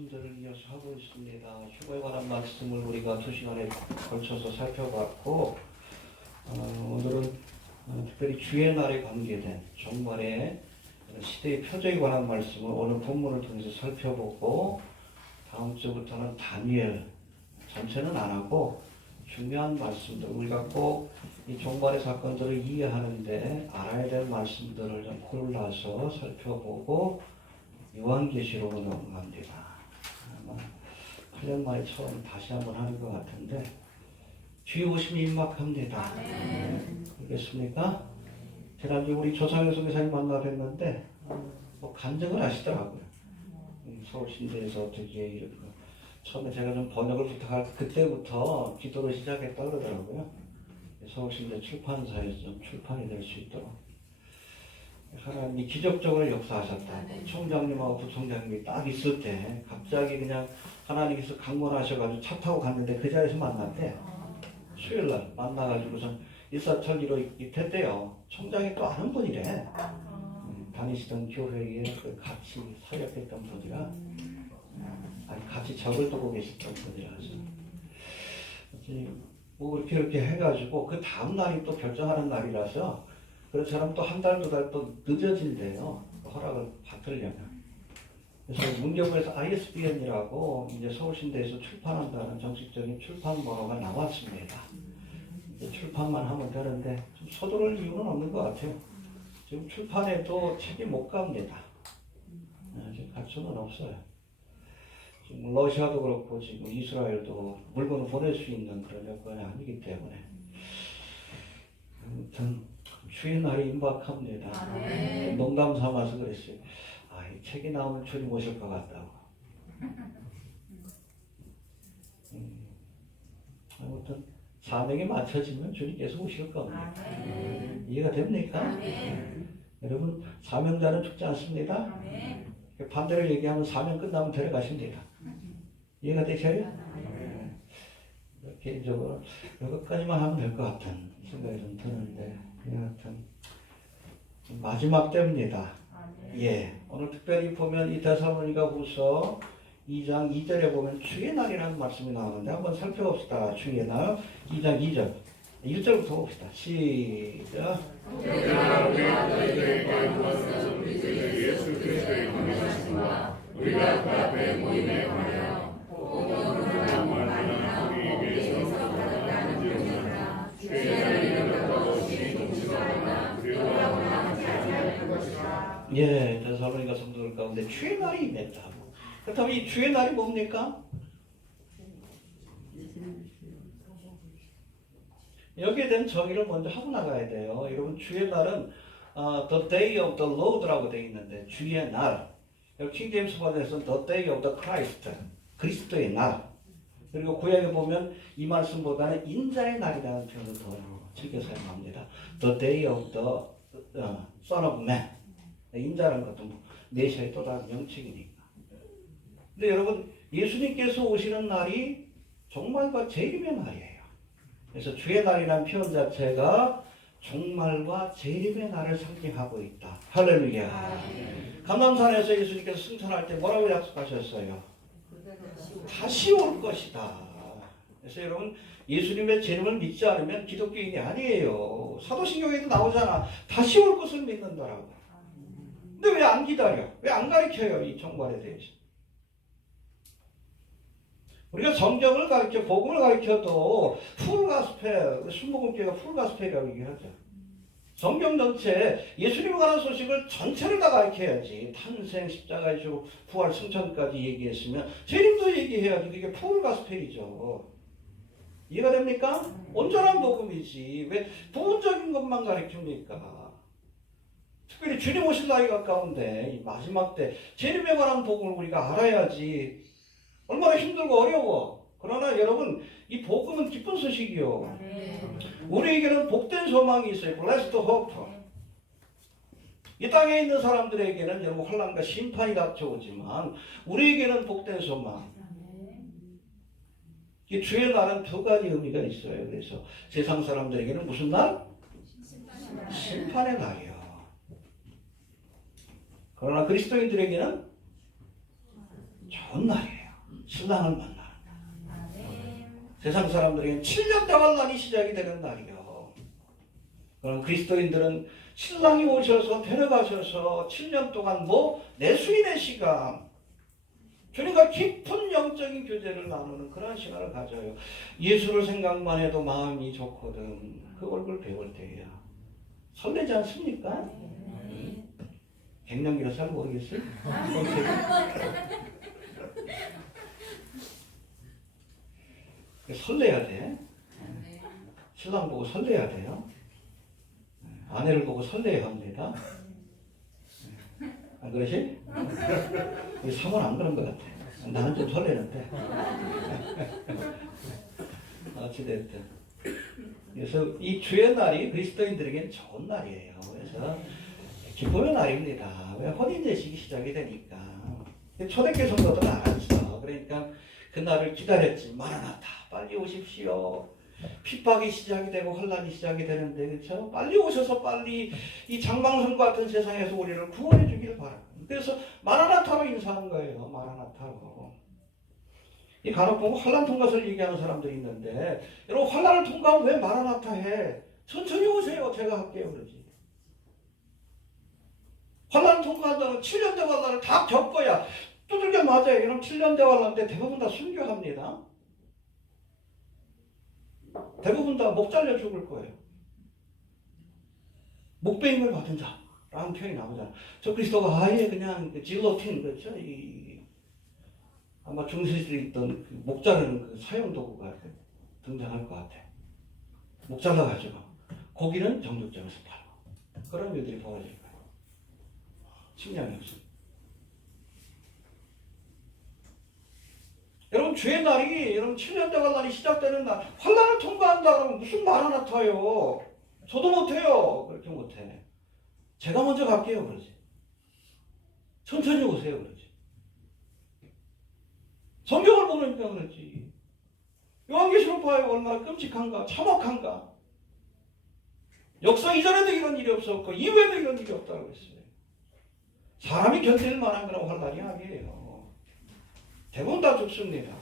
말씀들을 이어서 하고 있습니다. 휴거에 관한 말씀을 우리가 2시간에 걸쳐서 살펴봤고, 오늘은 특별히 주의 날에 관계된 종말의 시대의 표적에 관한 말씀을 오늘 본문을 통해서 살펴보고, 다음 주부터는 다니엘 전체는 안 하고 중요한 말씀들, 우리가 꼭 이 종말의 사건들을 이해하는데 알아야 될 말씀들을 좀 골라서 살펴보고 요한계시록으로 넘어갑니다. 아마 8년 만에 처음 다시 한번 하는 것 같은데 주의 오심이 임박합니다. 그렇겠습니까? 지난주 우리 조상현 선교사님 만나 뵀는데 뭐 간증을 하시더라고요. 서울신대에서 어떻게 이렇게 처음에 제가 좀 번역을 부탁할 그때부터 기도를 시작했다 그러더라고요. 서울신대 출판사에서 좀 출판이 될 수 있도록 하나님이 기적적으로 역사하셨다고. 총장님하고 부총장님이 딱 있을 때 갑자기 그냥 하나님께서 강권하셔가지고 차 타고 갔는데 그 자리에서 만났대. 수요일날 만나가지고선 일사천리로 있댔대요. 총장이 또 아는 분이래. 다니시던 교회에 같이 사역했던 분이라, 아니 같이 적을 두고 계셨던 분이라서 뭐 이렇게 해가지고 그 다음 날이 또 결정하는 날이라서 그렇처럼 또 한 달, 두 달 또 늦어진대요. 허락을 받으려면. 그래서 문교부에서 ISBN이라고 이제 서울신대에서 출판한다는 정식적인 출판 번호가 나왔습니다. 이제 출판만 하면 되는데 좀 서두를 이유는 없는 것 같아요. 지금 출판에도 책이 못 갑니다. 지금 갈 수는 없어요. 지금 러시아도 그렇고 지금 이스라엘도 물건을 보낼 수 있는 그런 여건이 아니기 때문에 아무튼 주의 날이 임박합니다. 농담 삼아서 그랬어요. 이 책이 나오면 주님 오실 것 같다고. 아무튼 사명이 맞춰지면 주님께서 오실 겁니다. 이해가 됩니까? 여러분, 사명자는 죽지 않습니다. 반대로 얘기하면 사명 끝나면 데려가십니다. 이해가 되셔요? 개인적으로 여기까지만 하면 될 것 같은 생각이 좀 드는데, 여하튼 마지막 때입니다. 예, 오늘 특별히 보면 이 데살로니가후서 2장 2절에 보면 주의 날이라는 말씀이 나오는데 한번 살펴봅시다. 주의 날 2장 2절 1절부터 봅시다. 시작. 예수 그리스도의 권하심과 우리가 그 앞에 모임에 관하여 예, 데살로니가 성도들 가운데 주의 날이 임했다. 그렇다면 이 주의 날이 뭡니까? 여기에 대한 정의를 먼저 하고 나가야 돼요. 여러분, 주의 날은 the day of the Lord라고 되어 있는데 주의 날. 여기 킹 제임스 버전에서는 the day of the Christ, 그리스도의 날. 그리고 구약에 보면 이 말씀보다는 인자의 날이라는 표현을 더 즐겨 사용합니다. the day of the Son of Man. 인자라는 것도 메시아의 또 다른 명칭이니까. 근데 여러분, 예수님께서 오시는 날이 종말과 재림의 날이에요. 그래서 주의 날이라는 표현 자체가 종말과 재림의 날을 상징하고 있다. 할렐루야. 감람산에서 예수님께서 승천할 때 뭐라고 약속하셨어요? 다시 올 것이다. 그래서 여러분, 예수님의 재림을 믿지 않으면 기독교인이 아니에요. 사도신경에도 나오잖아. 다시 올 것을 믿는다라고. 근데 왜 안 기다려? 왜 안 가르쳐요? 이 종말에 대해서. 우리가 성경을 가르쳐, 복음을 가르쳐도 풀가스펠, 순복음교회가 풀가스펠이라고 얘기하죠. 성경 전체, 예수님에 관한 소식을 전체를 다 가르쳐야지. 탄생, 십자가의 죽음, 부활, 승천까지 얘기했으면 재림도 얘기해야지. 그게 풀가스펠이죠. 이해가 됩니까? 온전한 복음이지. 왜 부분적인 것만 가르칩니까? 특별히 주님 오실 날이 가까운데 이 마지막 때 재림에 관한 복음을 우리가 알아야지. 얼마나 힘들고 어려워. 그러나 여러분, 이 복음은 기쁜 소식이요. 우리에게는 복된 소망이 있어요. Blessed hope. 이 땅에 있는 사람들에게는 여러분 환난과 심판이 닥쳐오지만 우리에게는 복된 소망. 이 주의 날은 두 가지 의미가 있어요. 그래서 세상 사람들에게는 무슨 날? 심판의 날이요. 그러나 그리스도인들에게는 좋은 날이에요. 신랑을 만나는 날. 세상 사람들에게는 7년 동안 날이 시작이 되는 날이요. 그럼 그리스도인들은 신랑이 오셔서 데려가셔서 7년 동안 내수인의 시간, 주님과 깊은 영적인 교제를 나누는 그런 시간을 가져요. 예수를 생각만 해도 마음이 좋거든. 그 얼굴 배울 때야. 설레지 않습니까? 갱년기라 잘 모르겠어요? 설레야 돼. 신랑 보고 설레야 돼요. 아내를 보고 설레야 합니다. 안 그러시? 우리 사모는 안 그런 것 같아. 나는 좀 설레는데. 어찌됐든. 그래서 이 주의 날이 그리스도인들에게는 좋은 날이에요. 그래서 기쁨의 날입니다. 왜 혼인 예식이 시작이 되니까. 초대교회 성도들은 알았어. 그러니까 그 날을 기다렸지. 마라나타, 빨리 오십시오. 핍박이 시작이 되고 혼란이 시작이 되는데, 그렇죠? 빨리 오셔서 빨리 이 장방송 같은 세상에서 우리를 구원해 주길 바랍니다. 그래서 마라나타로 인사한 거예요. 마라나타로. 이 간혹 보면 환란 통과를 얘기하는 사람들이 있는데, 여러분 환란을 통과하면 왜 마라나타 해? 천천히 오세요. 제가 할게요. 그러지. 환란을 통과한다는 7년 대 환란을 다 겪어야 두들겨 맞아요. 이런 7년 대 환란인데 대부분 다 순교합니다. 대부분 다 목 잘려 죽을 거예요. 목베임을 받은 자라는 표현이 나오잖아요. 저 그리스도가 아예 그냥 질로틴, 그렇죠? 아마 중세시대에 있던 그 목 자르는 그 사용도구가 등장할 것 같아. 목 잘라가지고 고기는 정육점에서 팔고 그런 일들이 벌어질 거예요. 식량이 없습니다. 여러분 주의 날이 여러분 7년 대가 날이 시작되는 날 환란을 통과한다 그러면 무슨 마라나타요? 저도 못해요. 그렇게 못해. 제가 먼저 갈게요. 그러지. 천천히 오세요. 그러지. 성경을 보니까 그렇지. 요한계시록 봐요. 얼마나 끔찍한가. 참혹한가. 역사 이전에도 이런 일이 없었고 이후에도 이런 일이 없다고 했어요. 사람이 견딜 만한 그런 환란이 아니에요. 대부분 다 죽습니다.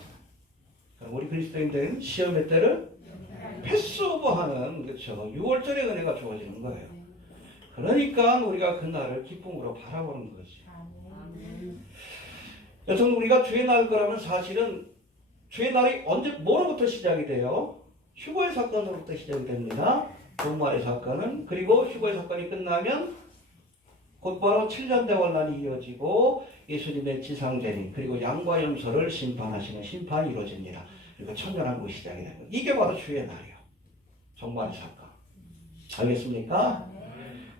우리 그리스도인들은 시험의 때를 패스오버하는, 그렇죠, 6월절의 은혜가 주어지는 거예요. 그러니까 우리가 그날을 기쁨으로 바라보는 거지. 여튼 우리가 주의 날 그러면 사실은 주의 날이 뭐로부터 시작이 돼요? 휴거의 사건으로부터 시작이 됩니다. 종말의 사건은. 그리고 휴거의 사건이 끝나면 곧바로 7년 대환란이 이어지고 예수님의 지상재림 그리고 양과 염소를 심판하시는 심판이 이루어집니다. 그리고 천년왕국이 시작이 됩니다. 이게 바로 주의 날이에요. 종말의 사건. 알겠습니까?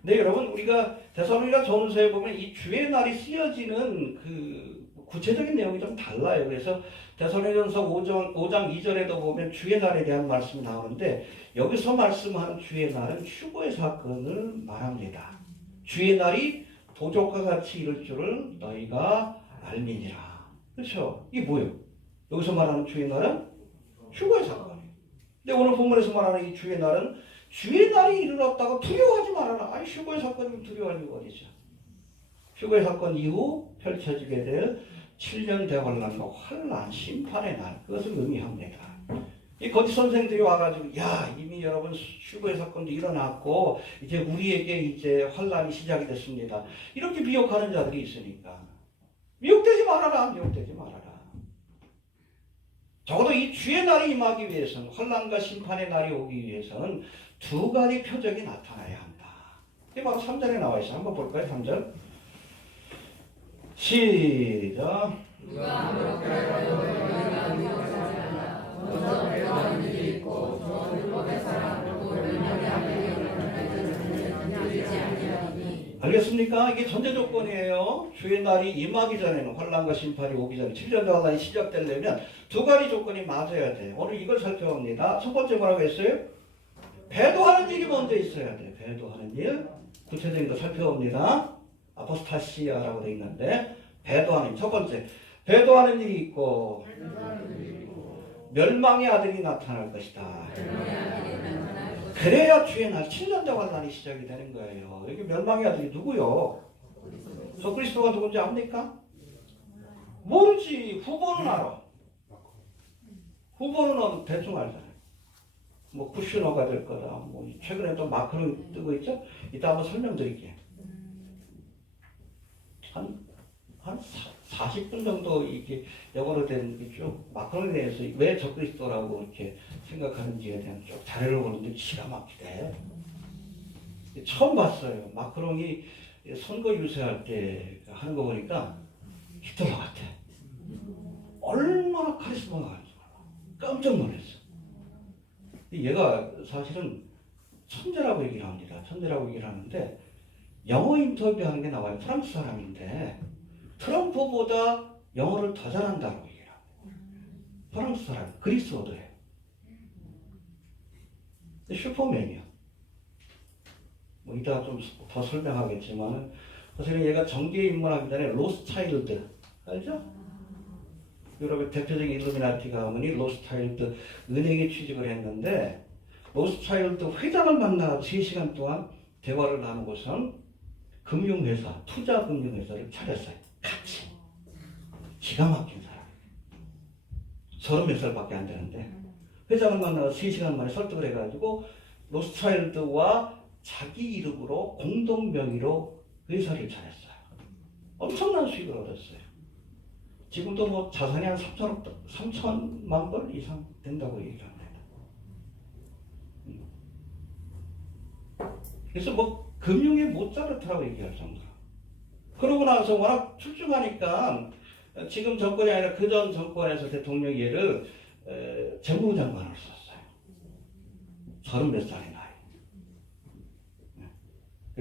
네, 여러분 우리가 데살로니가 전서에 보면 이 주의 날이 쓰여지는 그 구체적인 내용이 좀 달라요. 그래서 데살로니가전서 5장 2절에도 보면 주의 날에 대한 말씀이 나오는데 여기서 말씀하는 주의 날은 휴거의 사건을 말합니다. 주의 날이 도적과 같이 이룰 줄을 너희가 알미니라. 그렇죠? 이게 뭐예요? 여기서 말하는 주의 날은 휴거의 사건이에요. 근데 오늘 본문에서 말하는 이 주의 날은 주의 날이 이르렀다고 두려워하지 말아라. 아니 휴거의 사건이면 두려워할 이유가 어디죠? 휴거의 사건 이후 펼쳐지게 될 7년 대환란과 환란, 심판의 날, 그것을 의미합니다. 이 거짓 선생들이 와가지고 야 이미 여러분 휴거의 사건도 일어났고 이제 우리에게 이제 환란이 시작이 됐습니다. 이렇게 미혹하는 자들이 있으니까 미혹되지 말아라. 미혹되지 말아라. 적어도 이 주의 날이 임하기 위해서는 환란과 심판의 날이 오기 위해서는 두 가지 표적이 나타나야 한다. 이게 바로 3절에 나와 있어요. 한번 볼까요? 3절 시작. 누가 그렇게 먼저 배도하는 일이 있고 저 율법의 사람들도 능력이 아니니 알겠습니까? 이게 전제 조건이에요. 주의 날이 임하기 전에는 환란과 심판이 오기 전에 7년 환란이 시작되려면 두 가지 조건이 맞아야 돼. 오늘 이걸 살펴봅니다. 첫 번째 뭐라고 했어요? 배도하는 일이 먼저 있어야 돼. 배도하는 일. 구체적인 거 살펴봅니다. 아포스타시아라고 되어 있는데 배도하는 일. 첫 번째 배도하는 일이 있고 멸망의 아들이 나타날 것이다. 그래야 주의 날 7년 대환란이 시작이 되는 거예요. 여기 멸망의 아들이 누구요? 저 그리스도가 누군지 압니까? 모르지. 후보는 알아. 후보는 대충 알잖아요. 뭐 쿠슈너가 될 거다. 뭐 최근에 또 마크롱 뜨고 있죠. 이따 한번 설명드릴게요. 한 40분 정도 이렇게 영어로 된 쭉 마크롱에 대해서 왜 적그리스도라고 이렇게 생각하는지에 대한 쭉 자료를 보는데 기가 막히대. 처음 봤어요. 마크롱이 선거 유세할 때 하는 거 보니까 히틀러 같아. 얼마나 카리스마가 있는지 몰라. 깜짝 놀랐어. 얘가 사실은 천재라고 얘기를 합니다. 천재라고 얘기를 하는데 영어 인터뷰하는 게 나와요. 프랑스 사람인데 트럼프보다 영어를 더 잘한다고 얘기를 합니다. 프랑스 사람, 그리스어도예요. 슈퍼맨이야. 뭐 이따 좀 더 설명하겠지만 사실은 얘가 정계에 입문하기 전에 로스차일드 알죠? 유럽의 대표적인 일루미나티 가문이 로스차일드 은행에 취직을 했는데 로스차일드 회장을 만나 3시간 동안 대화를 나누고선 금융회사, 투자금융회사를 차렸어요. 같이. 기가 막힌 사람. 30몇 살밖에 안 되는데 회장을 만나서 3시간 만에 설득을 해가지고 로스차일드와 자기 이름으로 공동 명의로 회사를 차렸어요. 엄청난 수익을 얻었어요. 지금도 뭐 자산이 한 3천만 불 이상 된다고 얘기를 합니다. 그래서 뭐 금융의 모차르트라고 얘기할 정도로. 그러고 나서 워낙 출중하니까 지금 정권이 아니라 그전 정권에서 대통령이 얘를 재무부 장관으로 썼어요. 30몇 살의 나이.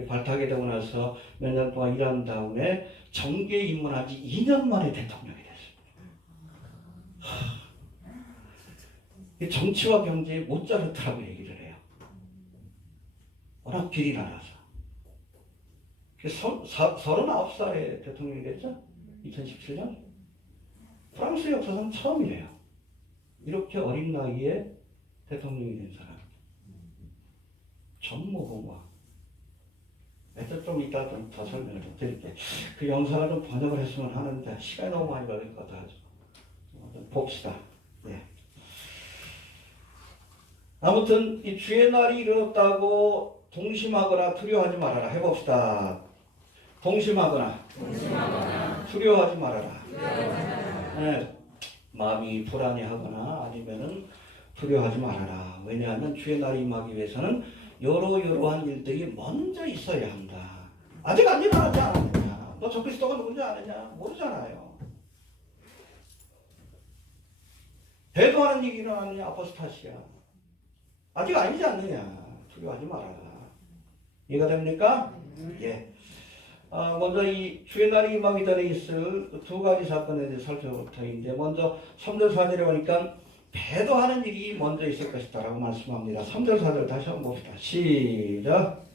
발탁이 되고 나서 몇 년 동안 일한 다음에 정계에 입문한 지 2년 만에 대통령이 됐습니다. 정치와 경제의 모차르트라고 얘기를 해요. 워낙 길이 나라서. 39살에 대통령이 됐죠? 2017년? 프랑스 역사상 처음이래요. 이렇게 어린 나이에 대통령이 된 사람. 전무후무한. 좀 이따 좀 더 설명을 좀 드릴게요. 그 영상을 좀 번역을 했으면 하는데 시간이 너무 많이 걸릴 것 같아가지고 좀 봅시다. 네. 아무튼 이 주의 날이 이르렀다고 동심하거나 두려워하지 말아라. 해봅시다. 동심하거나 두려워하지 말아라. 네. 마음이 불안해하거나 아니면은 두려워하지 말아라. 왜냐하면 주의 날이 임하기 위해서는 여러한 일들이 먼저 있어야 한다. 아직 안 일어나지 않았느냐? 너 적그리스도가 누군지 아느냐? 모르잖아요. 배도하는 일이 일어나느냐? 아포스타시아. 아직 아니지 않느냐? 두려워하지 말아라. 이해가 됩니까? 예. 먼저 이 주의 날이 임하기 전에 있을 두 가지 사건에 대해서 살펴볼 터인데 먼저 3절 4절에 보니까 배도하는 일이 먼저 있을 것이다 라고 말씀합니다. 3절 4절 다시 한번 봅시다. 시작.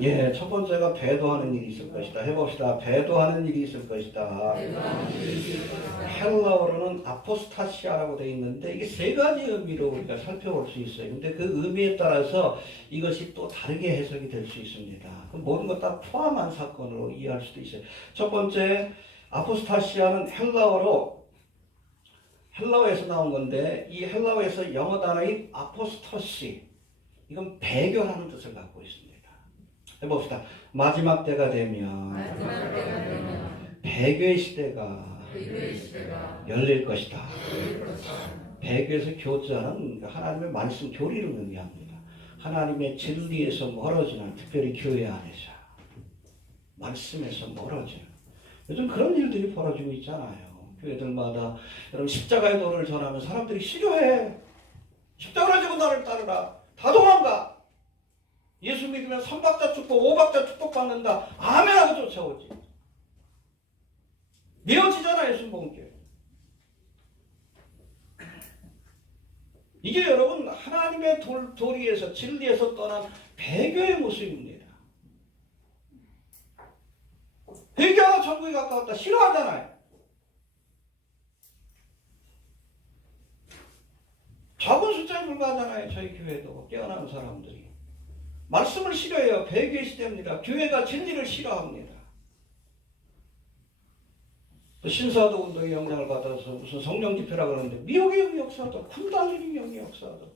예, 첫 번째가 배도하는 일이 있을 것이다. 해봅시다. 배도하는 일이 있을 것이다. 헬라어로는 아포스타시아라고 되어 있는데 이게 세 가지 의미로 우리가 살펴볼 수 있어요. 근데 그 의미에 따라서 이것이 또 다르게 해석이 될 수 있습니다. 모든 것 다 포함한 사건으로 이해할 수도 있어요. 첫 번째, 아포스타시아는 헬라어에서 나온 건데 이 헬라어에서 영어 단어인 아포스토시, 이건 배교라는 뜻을 갖고 있습니다. 해봅시다. 마지막 때가 되면 배교의 시대가 열릴 것이다. 배교에서 교자는 하나님의 말씀 교리를 의미합니다. 하나님의 진리에서 멀어지는, 특별히 교회 안에서 말씀에서 멀어지는, 요즘 그런 일들이 벌어지고 있잖아요. 교회들마다 여러분 십자가의 도를 전하면 사람들이 싫어해. 십자가를 지고 나를 따르라. 다 도망가. 예수 믿으면 3박자 축복, 5박자 축복받는다. 아멘하고 쫓아오지. 미워지잖아요, 순복음교회. 이게 여러분 하나님의 도리에서, 진리에서 떠난 배교의 모습입니다. 회개하다 천국에 가까웠다 싫어하잖아요. 적은 숫자에 불과하잖아요. 저희 교회도 깨어나는 사람들이 말씀을 싫어해요. 배교의 시대입니다. 교회가 진리를 싫어합니다. 또 신사도 운동의 영향을 받아서 무슨 성령 집회라고 그러는데 미혹의 영이 역사하다, 쿤달리니 영이 역사하다.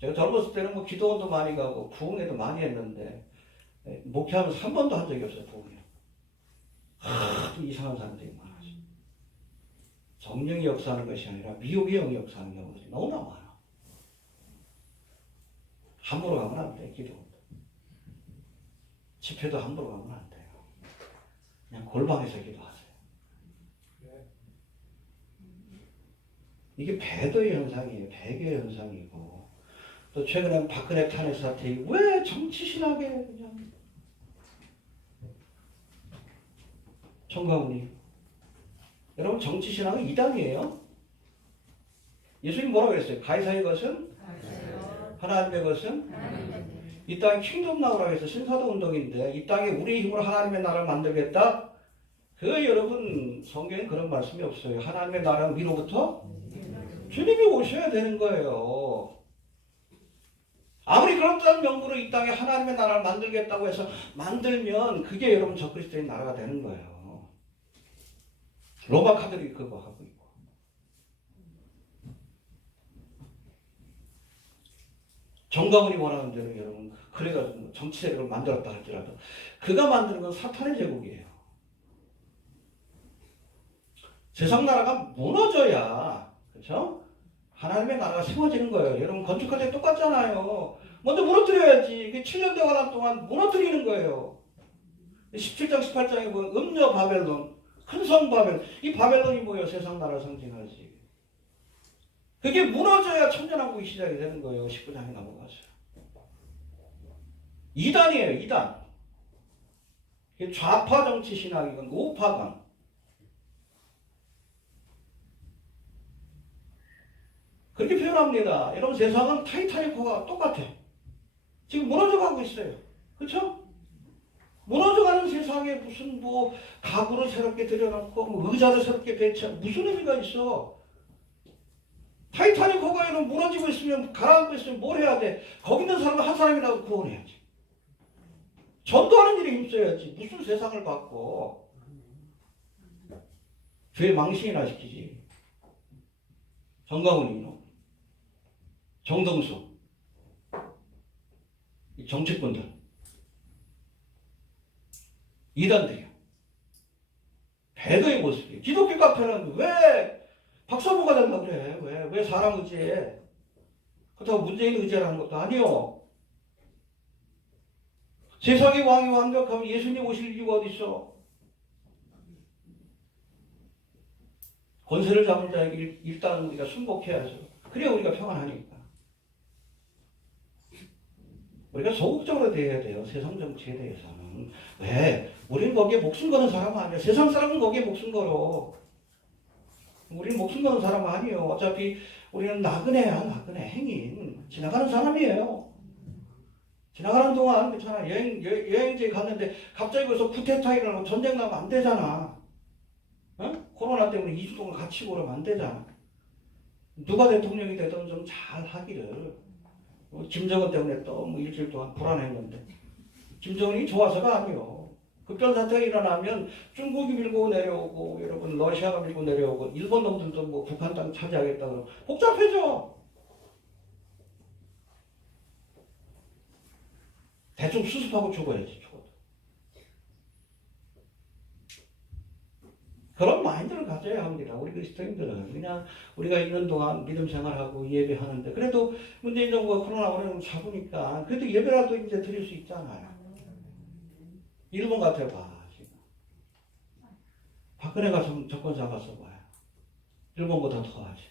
제가 젊었을 때는 뭐 기도원도 많이 가고 부흥회도 많이 했는데 목회하면서 한 번도 한 적이 없어요. 부흥회. 하도 이상한 사람들이 많아서 성령이 역사하는 것이 아니라 미혹의 영이 역사하는 경우들이 너무나 많아. 함부로 가면 안 돼. 기도원도. 집회도 함부로 가면 안 돼요. 그냥 골방에서 기도하세요. 이게 배도의 현상이에요. 배교의 현상이고 또 최근에 박근혜 탄핵 사태 왜 정치신하게 그냥 청가훈이 여러분 정치신앙은 이단이에요. 예수님 뭐라고 그랬어요? 가이사의 것은 하나님의 것은 이 땅에 킹덤 나오라고 해서 신사도 운동인데 이 땅에 우리 힘으로 하나님의 나라를 만들겠다? 여러분 성경엔 그런 말씀이 없어요. 하나님의 나라는 위로부터 주님이 오셔야 되는 거예요. 아무리 그렇다는 명분으로 이 땅에 하나님의 나라를 만들겠다고 해서 만들면 그게 여러분 적그리스도의 나라가 되는 거예요. 로마 카톨릭이 그거 하고 있고. 정가문이 원하는 대로 여러분 그래가지고 정치 세력을 만들었다 할지라도 그가 만드는 건 사탄의 제국이에요. 세상 나라가 무너져야 그렇죠? 하나님의 나라가 세워지는 거예요. 여러분 건축할 때 똑같잖아요. 먼저 무너뜨려야지. 7년 대관한 동안 무너뜨리는 거예요. 17장 18장에 보면 음녀 바벨론, 큰성 바벨론. 이 바벨론이 뭐예요? 세상 나라 상징하지. 그게 무너져야 천년왕국이 시작이 되는 거예요. 19장에 넘어가서. 이단이에요. 이단. 좌파 정치 신학이건 우파건. 그렇게 표현합니다. 여러분 세상은 타이타닉호가 똑같아. 지금 무너져가고 있어요. 그렇죠? 무너져가는 세상에 무슨 뭐 가구를 새롭게 들여놓고 뭐 의자를 새롭게 배치하고 무슨 의미가 있어? 타이타닉호가 이런 무너지고 있으면 가라앉고 있으면 뭘 해야 돼? 거기 있는 사람은 한 사람이라도 구원해야지. 전도하는 일에 힘써야지. 무슨 세상을 받고 죄 망신이나 시키지. 정강훈이 정동수 정치꾼들 이단들이야. 배도의 모습이에요. 기독교 카페는 왜 박사부가 된다고 그래? 왜 사람 의지해? 그렇다고 문재인 의지라는 것도 아니요. 세상의 왕이 완벽하면 예수님 오실 이유가 어디 있어? 권세를 잡은 자에게 일단 우리가 순복해야죠. 그래야 우리가 평안하니까. 우리가 소극적으로 대해야 돼요. 세상 정치에 대해서는. 왜? 우리는 거기에 목숨 거는 사람 아니에요. 세상 사람은 거기에 목숨 걸어. 우리는 목숨 거는 사람 아니에요. 어차피 우리는 나그네야. 나그네. 행인. 지나가는 사람이에요. 지나가는 동안 괜찮아. 여행지에 갔는데 갑자기 거기서 쿠데타 일어나고 전쟁 나면 안 되잖아. 어? 코로나 때문에 2주 동안 갇히고 그러면 안 되잖아. 누가 대통령이 되든 좀 잘 하기를. 김정은 때문에 또 뭐 일주일 동안 불안했는데 김정은이 좋아서가 아니요. 급변사태가 일어나면 중국이 밀고 내려오고 여러분 러시아가 밀고 내려오고 일본 놈들도 뭐 북한 땅 차지하겠다 그러면 복잡해져. 대충 수습하고 죽어야지. 죽어도. 그런 마인드를 가져야 합니다. 우리 그리스도인들은 그냥 우리가 있는 동안 믿음 생활하고 예배하는데 그래도 문재인 정부가 코로나19를 잡으니까 그래도 예배라도 이제 드릴 수 있잖아요. 일본 같아봐. 지금. 박근혜가 정권 잡았어 봐요. 일본보다 더 하지.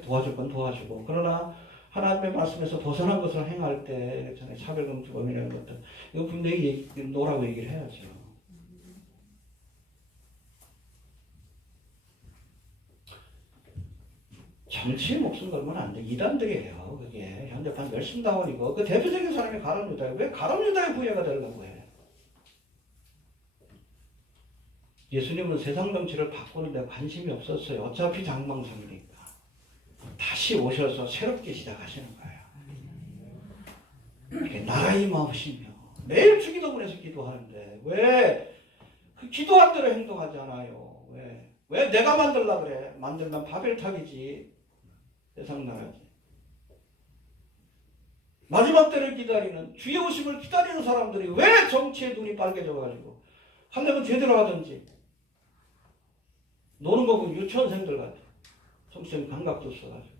도와줄 건 도와주고 그러나 하나님의 말씀에서 벗어난 것을 행할 때 차별금지범이라는 것들 이거 분명히 노라고 얘기를 해야죠. 정치에 목숨 걸면 안 돼. 이단들이에요. 그게 현대판 멸신다원이고 그 대표적인 사람이 가룟 유다예요. 왜 가룟 유다의 후예가 되려고 해? 예수님은 세상 정치를 바꾸는 데 관심이 없었어요. 어차피 장망성이니까. 다시 오셔서 새롭게 시작하시는 거예요. 나라의 마음이시며 매일 주기도문에서 기도하는데 왜 그 기도한 대로 행동하지 않아요? 왜 내가 만들려고 그래? 만들면 바벨탑이지. 세상 나라지. 마지막 때를 기다리는 주의 오심을 기다리는 사람들이 왜 정치에 눈이 빨개져가지고 하려면 제대로 하든지 노는 거 보면 유치원생들 같아. 정치적인 감각도 없어가지고.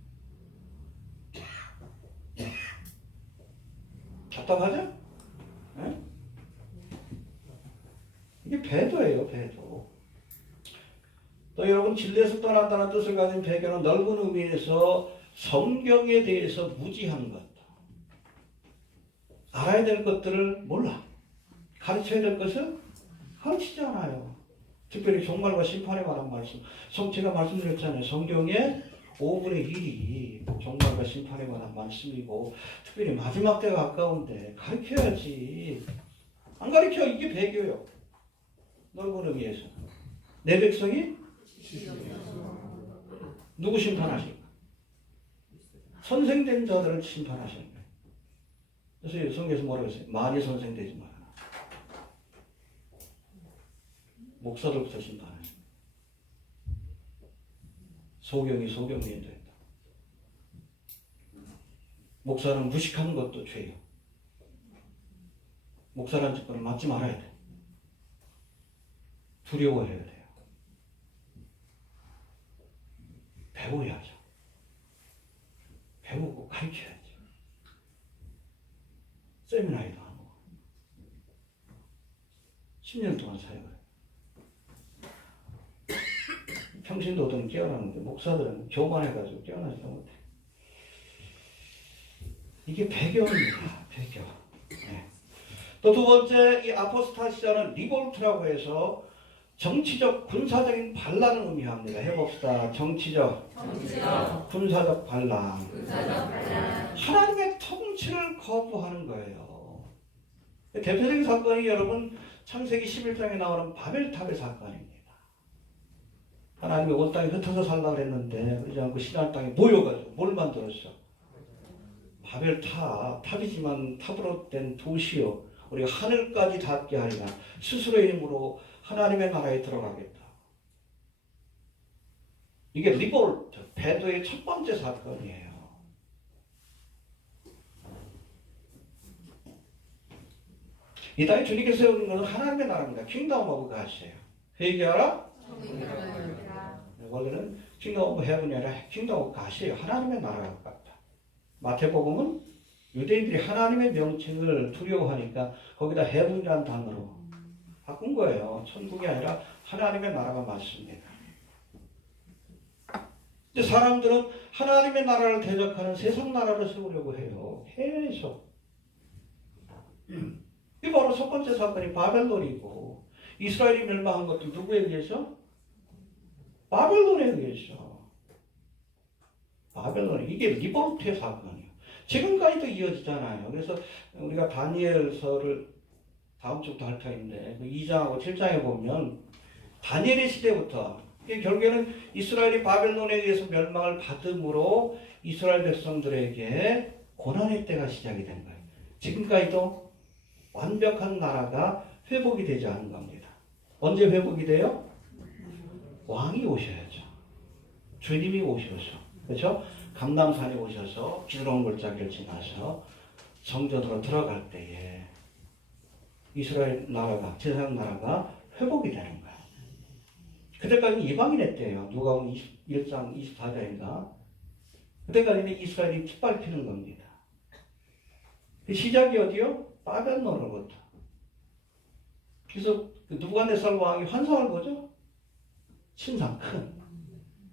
답답하죠? 네? 이게 배도예요, 배도. 또 여러분 진리에서 떠난다는 뜻을 가진 배교는 넓은 의미에서 성경에 대해서 무지한 것. 알아야 될 것들을 몰라. 가르쳐야 될 것을 가르치지 않아요. 특별히 종말과 심판에 관한 말씀. 제가 말씀드렸잖아요. 성경의 5분의 1이 종말과 심판에 관한 말씀이고 특별히 마지막 때가 가까운데 가르쳐야지. 안 가르쳐. 이게 배교요. 넓은 의미에서. 내 백성이 누구 심판하실까? 선생된 자들을 심판하시는 거예요. 그래서 성경에서 뭐라고 했어요? 많이 선생되지 마라. 목사들부터 심판해. 소경이 된다. 목사는 무식하는 것도 죄예요. 목사라는 직분을 맡지 말아야 돼. 두려워해야 돼요. 배워야죠. 배우고 가르쳐야죠. 세미나에도 하고 10년 동안 사역을 해요. 평신도들은 깨어나는데 목사들은 교반해가지고 깨어나지 못해. 이게 배교입니다. 배교. 네. 또 두 번째 이 아포스타시아는 리볼트라고 해서 정치적 군사적인 반란을 의미합니다. 해봅시다. 정치적 군사적 반란. 하나님의 통치를 거부하는 거예요. 대표적인 사건이 여러분 창세기 11장에 나오는 바벨탑의 사건입니다. 하나님이 온 땅에 흩어져 살라고 했는데 그러지 않고 신한 땅에 모여가지고 뭘 만들었어? 바벨탑. 탑이지만 탑으로 된 도시요. 우리가 하늘까지 닿게 하리라. 스스로의 힘으로 하나님의 나라에 들어가겠다. 이게 리볼트, 배도의 첫 번째 사건이에요. 이 땅에 주님께서 세우는 것은 하나님의 나라입니다. 킹덤 오브 갓이에요. 회개하라? 원래는 킹덤 오브 헤븐이 아니라 킹덤 오브 갓이에요. 하나님의 나라가 같다. 마태복음은 유대인들이 하나님의 명칭을 두려워하니까 거기다 헤븐이라는 단어로 바꾼 거예요. 천국이 아니라 하나님의 나라가 맞습니다. 근데 사람들은 하나님의 나라를 대적하는 세상 나라를 세우려고 해요. 계속. 이 바로 첫 번째 사건이 바벨론이고 이스라엘이 멸망한 것도 누구에 의해서? 바벨론에 의해서. 바벨론. 이게 리볼트의 사건이에요. 지금까지도 이어지잖아요. 그래서 우리가 다니엘서를 다음 주부터 할 터인데 2장하고 7장에 보면 다니엘의 시대부터 결국에는 이스라엘이 바벨론에 의해서 멸망을 받음으로 이스라엘 백성들에게 고난의 때가 시작이 된 거예요. 지금까지도 완벽한 나라가 회복이 되지 않은 겁니다. 언제 회복이 돼요? 왕이 오셔야죠. 주님이 오셔서. 그렇죠? 감람산에 오셔서 기드론 골짜기를 지나서 성전으로 들어갈 때에 이스라엘 나라가, 세상 나라가 회복이 되는 거예요. 그때까지는 이방인의 때예요. 누가복음 1장 24절인가. 그때까지는 이스라엘이 핏밟히는 겁니다. 시작이 어디요? 바벨론으로부터. 그래서 느부갓네살 왕이 환상을 보죠? 신상 큰.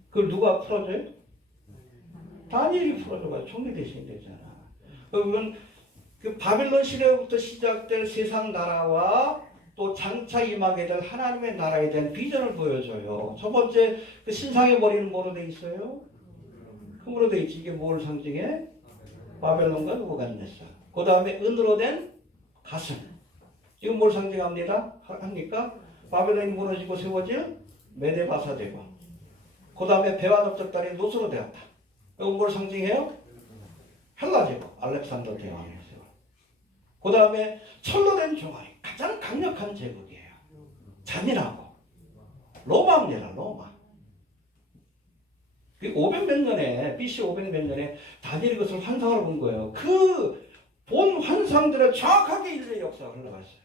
그걸 누가 풀어줘요? 다니엘이 풀어줘가지고 총리 대신이 되잖아. 그러면 그 바벨론 시대부터 시작될 세상 나라와 또 장차 임하게 될 하나님의 나라에 대한 비전을 보여줘요. 첫 번째 그 신상의 머리는 뭐로 돼 있어요? 금으로 되어 있지. 이게 뭘 상징해? 바벨론과 느부갓네살. 그 다음에 은으로 된 가슴. 이건 뭘 합니까? 바벨론이 무너지고 세워질 메데바사 제국. 그 다음에 배와 넓적다리 노스로 되었다. 이건 뭘 상징해요? 헬라 제국. 알렉산더 대왕의 세월. 그 다음에 철로 된 종아리. 가장 강력한 제국이에요. 잔인하고. 로마입니다. 로마. 500몇 년에, BC 500몇 년에 다니엘이 그것을 환상으로 본 거예요. 그 본 환상들에 정확하게 인류의 역사가 흘러갔어요.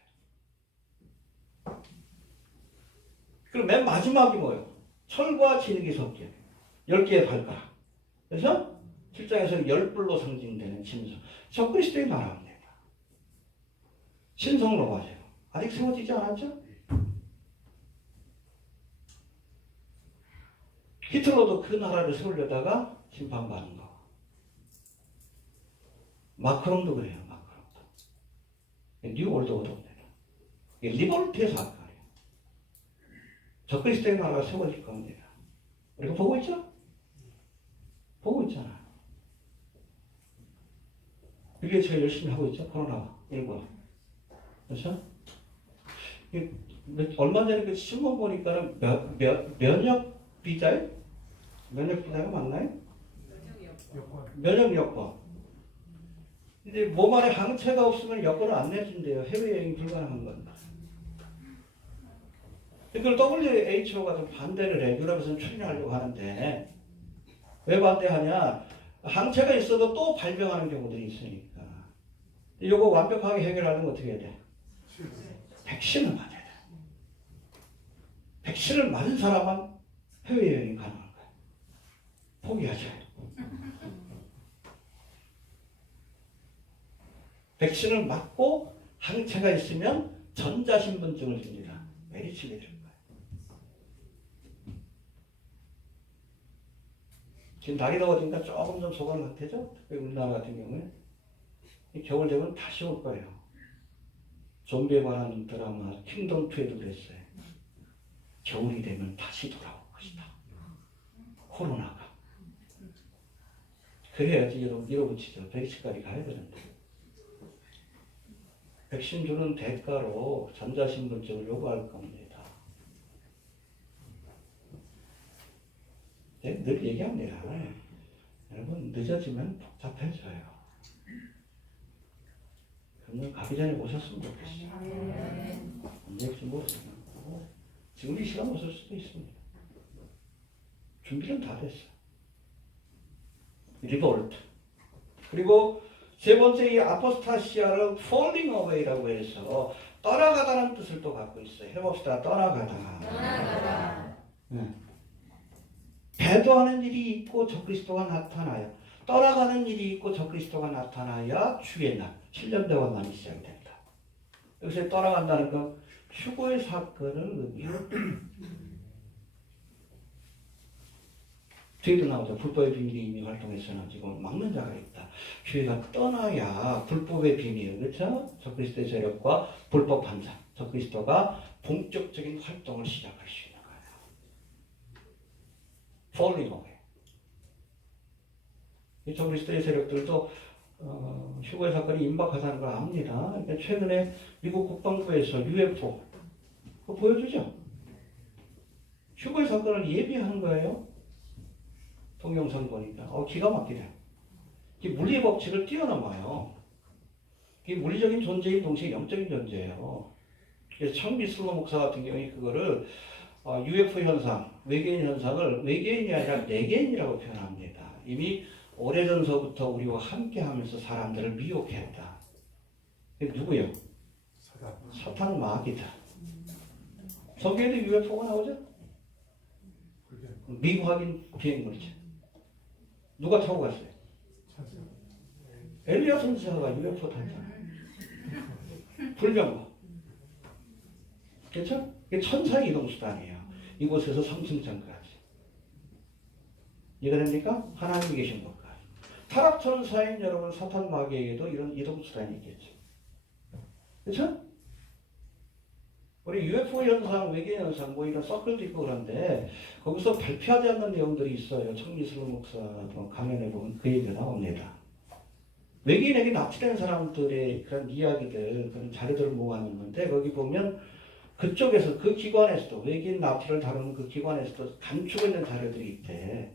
그리고 맨 마지막이 뭐예요? 철과 진흙이 섞인 10개의 발가락. 그래서 7장에서는 열불로 상징되는 짐승. 적그리스도의 나라입니다. 신성 로마제국. 아직 세워지지 않았죠? 히틀러도 그 나라를 세우려다가 심판받은 거. 마크롱도 그래요. 마크롱도. 뉴 월드 오더입니다. 이게 리볼트의 사건이에요. 적그리스도의 나라가 세워질 겁니다. 우리가 보고 있죠? 보고 있잖아요. 그게 제일 열심히 하고 있죠. 코로나19. 그렇죠? 얼마 전에 그 신문 보니까는 면역 비자요? 면역 비자가 맞나요? 면역 여권. 이제 몸 안에 항체가 없으면 여권을 안 내준대요. 해외여행이 불가능한 겁니다. 이걸 WHO가 좀 반대를 해. 유럽에서는 추진하려고 하는데 왜 반대하냐? 항체가 있어도 또 발병하는 경우들이 있으니까. 이거 완벽하게 해결하려면 어떻게 해야 돼? 백신을 맞아야 돼. 백신을 맞은 사람은 해외여행이 가능한 거야. 포기하죠. 백신을 맞고 항체가 있으면 전자신분증을 줍니다. 메리츠를 줄 거예요. 지금 날이 더워지니까 조금 좀 속아는 상태죠? 특히 우리나라 같은 경우에. 겨울 되면 다시 올 거예요. 좀비에 관한 드라마 킹덤2에도 그랬어요. 겨울이 되면 다시 돌아올 것이다. 코로나가. 그래야지 밀어붙이죠. 백신까지 가야 되는데. 백신 주는 대가로 전자신분증을 요구할 겁니다. 늘 얘기합니다. 여러분 늦어지면 복잡해져요. 그러면 가기 전에 오셨으면 좋겠어요. 언제 올지 모르지만 지금 이 시간 오실 수도 있습니다. 준비는 다 됐어요. 리볼트. 그리고 세 번째 이 아포스타시아를 falling away라고 해서 떠나가다는 뜻을 또 갖고 있어요. 해봅시다. 떠나가다. 네. 배도하는 일이 있고 적그리스도가 나타나요. 떠나가는 일이 있고 적그리스도가 나타나야 주의 날, 7년 대화만이 시작이 된다. 여기서 떠나간다는 건 휴거의 사건을 의미해요. 뒤에도 나오죠. 불법의 비밀이 이미 활동했으나 지금 막는 자가 있다. 교회가 떠나야 불법의 비밀, 그렇죠? 적그리스도의 세력과 불법 판단, 적그리스도가 본격적인 활동을 시작할 수 있는 거예요. falling away. 적그리스도의 세력들도 휴거의 사건이 임박하다는 걸 압니다. 그러니까 최근에 미국 국방부에서 UFO 그거 보여주죠. 휴거의 사건을 예비하는 거예요. 동영상 보니까 기가 막히네. 이 물리의 법칙을 뛰어넘어요. 이 물리적인 존재인 동시에 영적인 존재예요. 그래서 청비슬로 목사 같은 경우에 그거를 UFO 현상, 외계인 현상을 외계인이 아니라 내계인이라고 표현합니다. 이미 오래전서부터 우리와 함께하면서 사람들을 미혹했다. 그게 누구예요? 사탄 마귀다. 성경에도 UFO가 나오죠? 미확인 비행물이죠. 누가 타고 갔어요? 엘리야 선지자가 UFO 탔잖아요. 불명거. 그렇죠? 이게 천사의 이동수단이에요. 이곳에서 성승천까지. 이해가 됩니까? 하나님이 계신 것까지. 타락천사인 여러분 사탄 마귀에게도 이런 이동수단이 있겠죠. 그렇죠? 우리 UFO 현상, 외계 현상, 뭐 이런 서클도 있고 그런데 거기서 발표하지 않는 내용들이 있어요. 청미술 목사 강연에 보면 그 얘기가 나옵니다. 외계인에게 납치된 사람들의 그런 이야기들, 그런 자료들을 모아놓는데 거기 보면 그쪽에서 그 기관에서도 외계인 납치를 다루는 그 기관에서도 감추고 있는 자료들이 있대.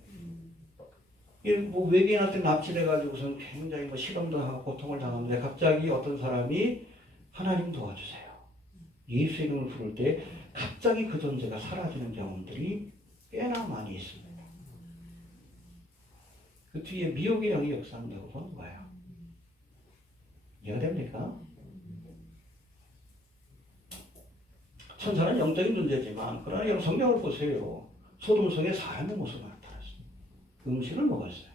뭐 외계인한테 납치돼가지고선 굉장히 뭐 실험도 하고 고통을 당하는데 갑자기 어떤 사람이 하나님 도와주세요. 예수 이름을 부를 때 갑자기 그 존재가 사라지는 경험들이 꽤나 많이 있습니다. 그 뒤에 미혹의 영이 역사한다고 보는 거예요. 이해가 됩니까? 천사는 영적인 존재지만 그러나 여러분 성경을 보세요. 소돔성에 사람의 모습을 나타났어요. 음식을 먹었어요.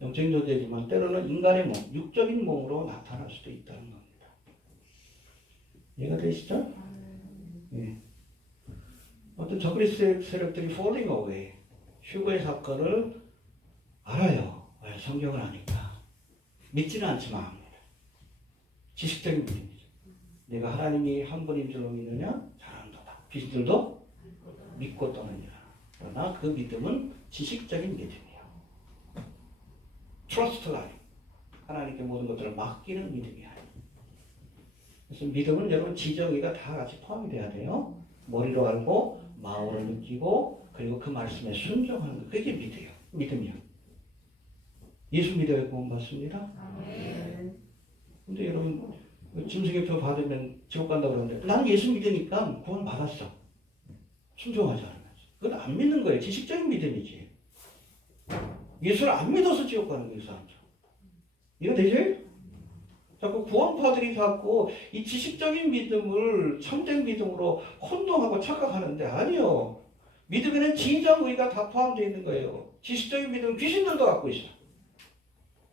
영적인 존재지만 때로는 인간의 몸, 육적인 몸으로 나타날 수도 있다는 겁니다. 이해가 되시죠? 예. 어떤 저그리스 세력들이 falling away, 휴거의 사건을 알아요. 왜? 성경을 아니까. 믿지는 않지만 합니다. 지식적인 믿음이죠. 내가 하나님이 한 분인 줄로 믿느냐? 잘한다. 귀신들도 믿고 떠느니라. 그러나 그 믿음은 지식적인 믿음이에요. 트러스트가 아니고 하나님께 모든 것들을 맡기는 믿음이 아니에요. 그래서 믿음은 여러분 지정의가 다 같이 포함이 돼야 돼요. 머리로 알고 마음으로 느끼고 그리고 그 말씀에 순종하는 것. 그게 믿어요. 믿음이요. 예수 믿어야 구원받습니다. 근데 여러분 짐승의표 받으면 지옥 간다고 그러는데 나는 예수 믿으니까 구원 받았어. 순종하지 않으면서. 그건 안 믿는 거예요. 지식적인 믿음이지. 예수를 안 믿어서 지옥 가는 거예요. 이 사람들. 이거 되죠? 자꾸 구원파들이 자꾸 이 지식적인 믿음을 참된 믿음으로 혼동하고 착각하는데 아니요. 믿음에는 진정의가 다 포함되어 있는 거예요. 지식적인 믿음은 귀신들도 갖고 있어요.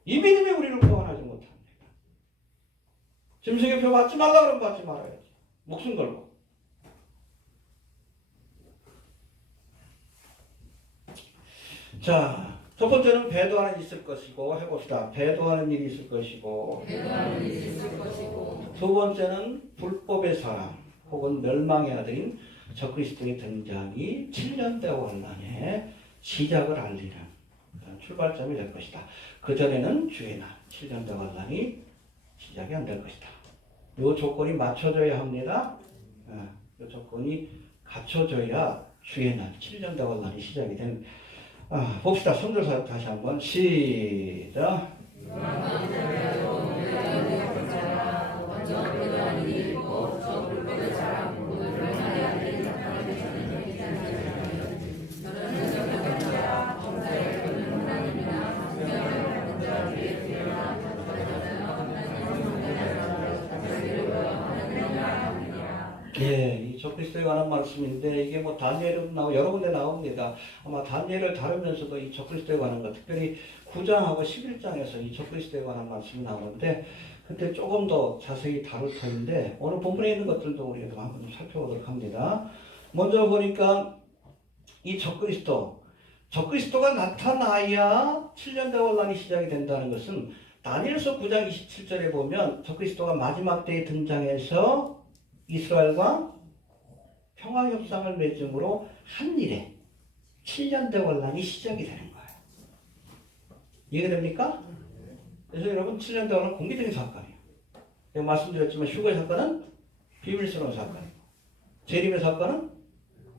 이 믿음이 우리를 구원하지 못합니다. 짐승의 표 받지 말라 그러면 받지 말아야지. 목숨 걸고. 자, 첫 번째는 배도하는 일이 있을 것이고 해봅시다. 배도하는 일이 있을 것이고. 두 번째는 불법의 사람 혹은 멸망의 아들인 적그리스도의 등장이 7년대 환란의 시작을 알리는 그런 출발점이 될 것이다. 그 전에는 주의 날 7년대 환란이 시작이 안 될 것이다. 이 조건이 맞춰져야 합니다. 이 조건이 갖춰져야 주의 날 7년대 환란이 시작이 되는. 봅시다. 성경사 다시 한번 시작. 예, 이 적그리스도에 관한 말씀인데 이게 뭐 다니엘에도 나오고 여러 군데 나옵니다. 아마 다니엘을 다루면서도 이 적그리스도에 관한 것, 특별히 9장하고 11장에서 이 적그리스도에 관한 말씀이 나오는데 그때 조금 더 자세히 다룰 텐데 오늘 본문에 있는 것들도 우리가 한번 좀 살펴보도록 합니다. 먼저 보니까 이 적그리스도가 나타나야 7년대 환란이 시작이 된다는 것은 다니엘서 9장 27절에 보면 적그리스도가 마지막 때에 등장해서 이스라엘과 평화협상을 맺음으로 한 일에 7년대 환란이 시작이 되는 거예요. 이해가 됩니까? 그래서 여러분 7년대 환란은 공개적인 사건이에요. 제가 말씀드렸지만 휴거의 사건은 비밀스러운 사건이고 재림의 사건은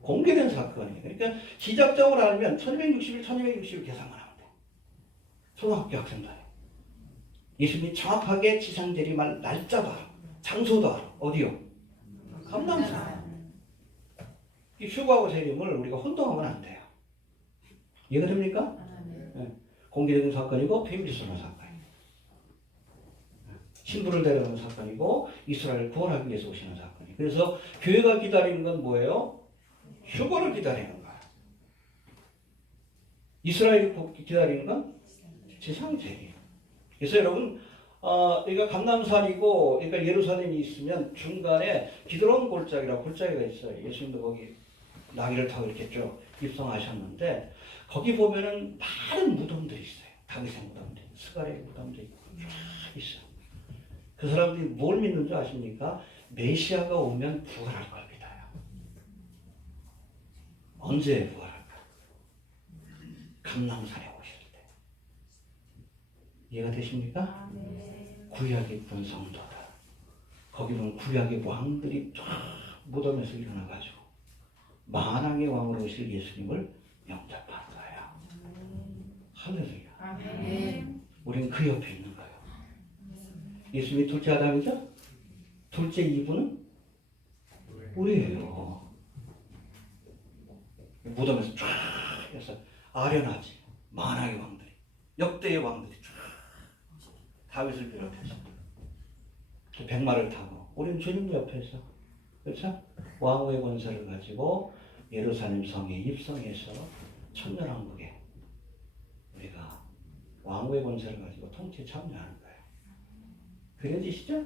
공개된 사건이에요. 그러니까 시작점을 알면 1261, 1260을 계산만 하면 돼요. 초등학교 학생들이에요. 예수님이 정확하게 지상재림할 날짜도 알아. 장소도 알아. 어디요? 감람산. 이 휴거하고 재림을 우리가 혼동하면 안 돼요. 이해가 됩니까? 네. 공개적인 사건이고 비밀스러운 사건이에요. 신부를 데려가는 사건이고 이스라엘을 구원하기 위해서 오시는 사건이에요. 그래서 교회가 기다리는 건 뭐예요? 휴거를 기다리는 거예요. 이스라엘이 기다리는 건 지상재림. 그래서 여러분 여기가 감람산이고, 그러니까 예루살렘이 있으면 중간에 기드론 골짜기라고 골짜기가 있어요. 예수님도 거기 나귀를 타고 이렇게 쭉 입성하셨는데, 거기 보면은 많은 무덤들이 있어요. 다윗의 무덤들, 스가랴의 무덤도 있고, 쫙 있어요. 그 사람들이 뭘 믿는 줄 아십니까? 메시아가 오면 부활할 걸 믿어요. 언제 부활할까? 감람산에 오실 때. 이해가 되십니까? 구약에 있던 성도들. 거기는 구약의 왕들이 쫙 무덤에서 일어나가지고 만왕의 왕으로 오실 예수님을 영접한 거예요. 할렐루야. 우리는 그 옆에 있는 거예요. 예수님이 둘째 아담이죠? 둘째 이브는 우리예요. 무덤에서 쫙 해서 아련하지. 만왕의 왕들이, 역대의 왕들이 쫙 다윗을 비롯해서 백마를 타고 우리는 주님 옆에서, 그렇죠? 왕후의 권세를 가지고 예루살렘 성에 입성해서 천년왕국에 우리가 왕후의 권세를 가지고 통치에 참여하는 거예요. 그려지시죠?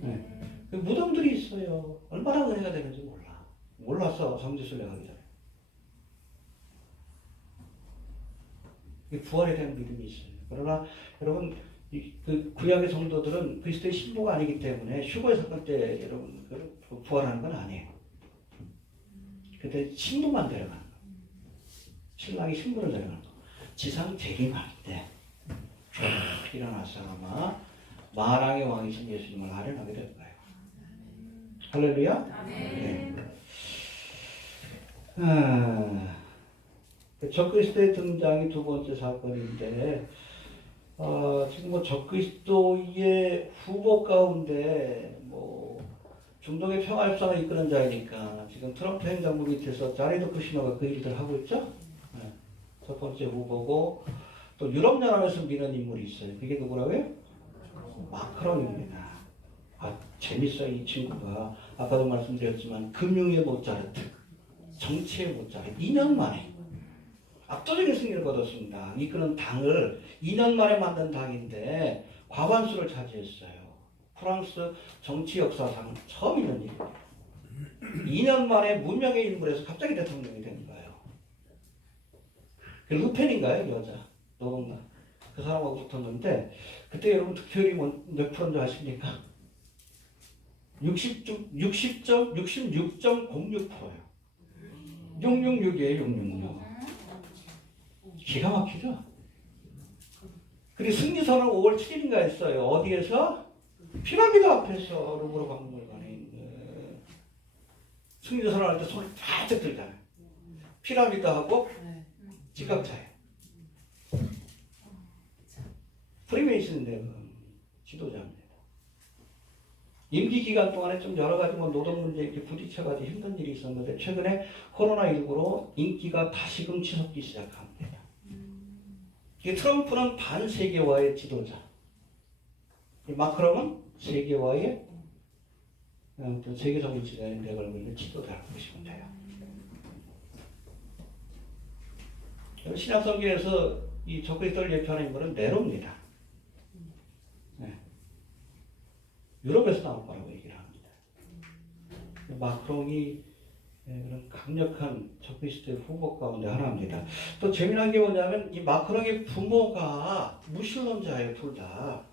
네. 그 무덤들이 있어요. 얼마나 은혜가 되는지 몰라. 몰라서 성지순례 가기 전에. 부활에 대한 믿음이 있어요. 그러나 여러분, 그 구약의 성도들은 그리스도의 신부가 아니기 때문에 휴거의 사건 때 여러분 부활하는 건 아니에요. 그때 신부만 데려가는 거예요. 신랑이 신부를 데려가는 거예요. 지상 재림할 때 일어나서 아마 만왕의 왕이신 예수님을 아련하게 될 거예요. 할렐루야. 네. 적그리스도의 등장이 두 번째 사건인데, 지금 뭐 적그리스도의 후보 가운데 뭐 중동의 평화 협상을 이끄는 자이니까 지금 트럼프 행정부 밑에서 자리드 쿠시너가 그 일을 하고 있죠. 네. 첫 번째 후보고, 또 유럽 연합에서 미는 인물이 있어요. 그게 누구라고요? 마크롱입니다. 재밌어요. 이 친구가 아까도 말씀드렸지만 금융의 모차르트, 정치의 모차르트. 2년 만에 압도적인 승리를 거뒀습니다. 이끄는 당을 2년 만에 만든 당인데 과반수를 차지했어요. 프랑스 정치 역사상 처음 있는 일입니다. 2년 만에 무명의 인물에서 갑자기 대통령이 된 거예요. 그 루펜인가요? 여자 노동당. 그 사람하고 붙었는데 그때 여러분 득표율이 몇 프로인지 아십니까? 66.06%예요. 666이에요. 666. 기가 막히죠? 그리고 승리선언 5월 7일인가 했어요. 어디에서? 피라미드 앞에서 루브르 박물관에 있는. 승리선언 할 때 손을 바짝 들잖아요. 피라미드하고 지각차예요. 프리메이슨 지도자입니다. 임기 기간 동안에 좀 여러 가지 노동 문제 이렇게 부딪혀가지고 힘든 일이 있었는데 최근에 코로나19로 인기가 다시금 치솟기 시작합니다. 트럼프는 반세계화의 지도자, 마크롱은 세계화의 세계적인 지도자의 내걸고 있는 지도자라고 보시면 돼요. 신약성경에서 이 적그리스도를 예표하는 인물은 네로입니다. 네. 유럽에서 나올 거라고 얘기를 합니다. 마크롱이 그런 강력한 적그리스도의 후보 가운데 하나입니다. 또 재미난 게 뭐냐면 이 마크롱의 부모가 무신론자예요, 둘 다.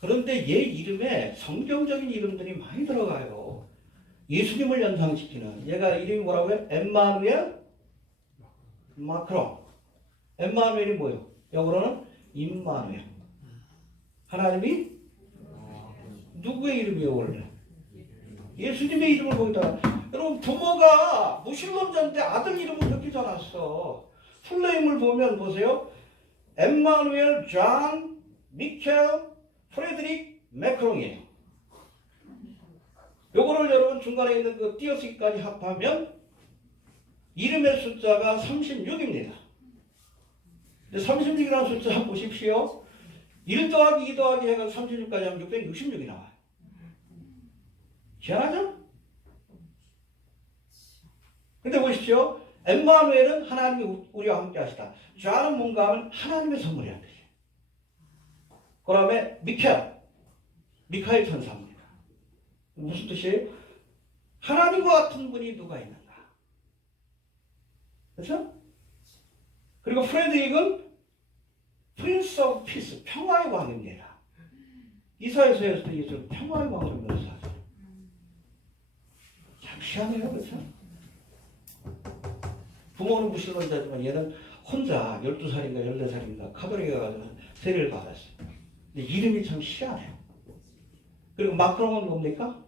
그런데 얘 이름에 성경적인 이름들이 많이 들어가요. 예수님을 연상시키는. 얘가 이름이 뭐라고요? 엠마누엘 마크롱. 엠마누엘이 뭐예요? 영어로는 임마누엘. 하나님이 누구의 이름이에요, 원래? 예수님의 이름을 거기다. 여러분, 부모가 무신론자인데 아들 이름을 그렇게 적었어. 풀네임을 보면 보세요. 엠마누엘, 존, 미켈, 프레드릭, 매크롱이에요. 요거를 여러분 중간에 있는 그 띄어쓰기까지 합하면 이름의 숫자가 36입니다. 36이라는 숫자 한번 보십시오. 1 더하기 2 더하기 해가 36까지 하면 666이 나와요. 희한하죠? 근데 보십시오. 엠마누엘은 하나님이 우리와 함께 하시다. 존은 뭔가 하면 하나님의 선물이라는 뜻이에요. 그 다음에 미카엘 천사입니다. 무슨 뜻이에요? 하나님과 같은 분이 누가 있는가? 그렇죠? 그리고 프레드릭은 프린스 오브 피스, 평화의 왕입니다. 이사야서에서도 예수를 평화의 왕으로 묘사하죠. 참 희한해요, 그렇죠? 부모는 무신론자지만 얘는 혼자 12살인가 14살인가 카톨릭에 가서 세례를 받았어요. 근데 이름이 참 희한해요. 그리고 마크롱은 뭡니까?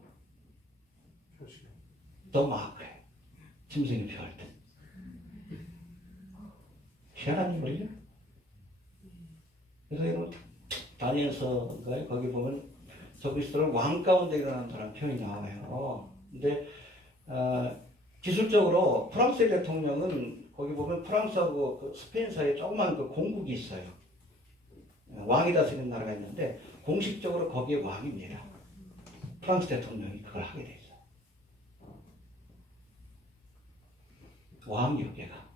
더 마크예요. 짐승이 표할 때. 희한한 인물이죠. 그래서 여러분 다니엘서인가요? 거기 보면 적그리스도를 왕 가운데 일어난다는 표현이 나와요. 근데 기술적으로 프랑스 대통령은 거기 보면 프랑스하고 그 스페인 사이에 조그만 그 공국이 있어요. 왕이 다스리는 나라가 있는데 공식적으로 거기에 왕입니다. 프랑스 대통령이 그걸 하게 돼 있어요. 왕이요, 걔가.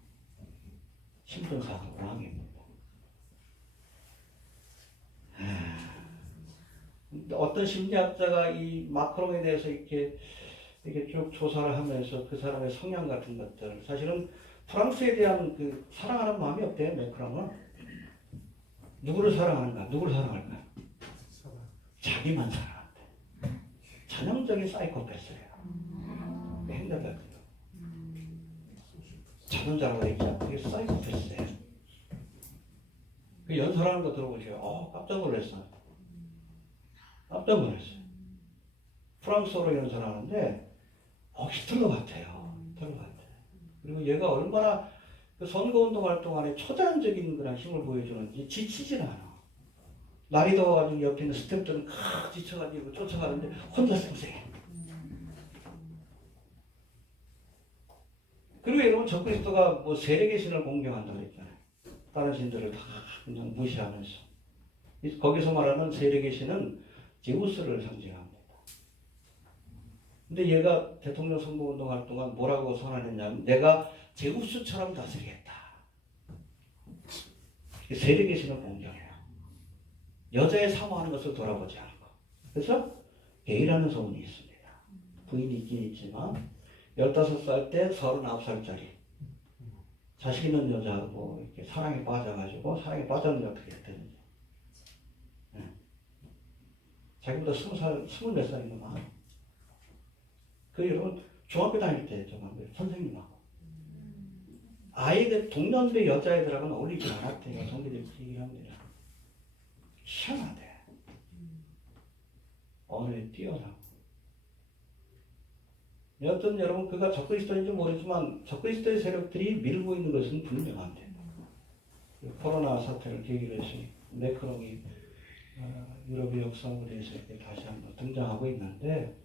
신분상 왕입니다. 어떤 심리학자가 이 마크롱에 대해서 이렇게 쭉 조사를 하면서 그 사람의 성향 같은 것들, 사실은 프랑스에 대한 그 사랑하는 마음이 없대요, 마크롱은. 누구를 사랑하는가? 누구를 사랑할까? 자기만 사랑한대. 전형적인 사이코패스예요. 행동을 자존자라고 얘기하죠. 그게 사이코패스예요. 그 연설하는 거 들어보세요. 깜짝 놀랐어요. 깜짝 놀랐어요. 프랑스어로 연설하는데 히틀러 같아요. 히틀러 같아요. 그리고 얘가 얼마나 그 선거운동 활동 안에 초자연적인 그런 힘을 보여주는지 지치질 않아. 날이 더워가지고 옆에 있는 스태프들은 지쳐가지고 쫓아가는데 혼자 쌩쌩해. 그리고 여러분 적그리스도가 뭐 세력의 신을 공경한다고 했잖아요. 다른 신들을 다 그냥 무시하면서. 거기서 말하는 세력의 신은 제우스를 상징합니다. 근데 얘가 대통령 선거운동 할 동안 뭐라고 선언했냐면 내가 제우스처럼 다스리겠다. 세력의 신을 공경해요. 여자의 사모하는 것을 돌아보지 않고. 그래서 게이라는 소문이 있습니다. 부인이 있긴 있지만 15살 때 39살짜리 자식 있는 여자하고 이렇게 사랑에 빠져가지고 사랑에 빠졌는데 어떻게 됐는지. 자기보다 20살, 24살이구나. 그 여러분 중학교 다닐 때 선생님하고 아이들 동년배 여자애들하고는 어울리지 않았대요. 성기들이 얘기를 합니다. 희한하대. 언어에 뛰어나고. 여튼 여러분 그가 적그리스도인지 모르지만 적그리스도의 세력들이 밀고 있는 것은 분명합니다. 코로나 사태를 계기로 해서 매크롱이 유럽의 역사 무대에서 이렇게 다시 한번 등장하고 있는데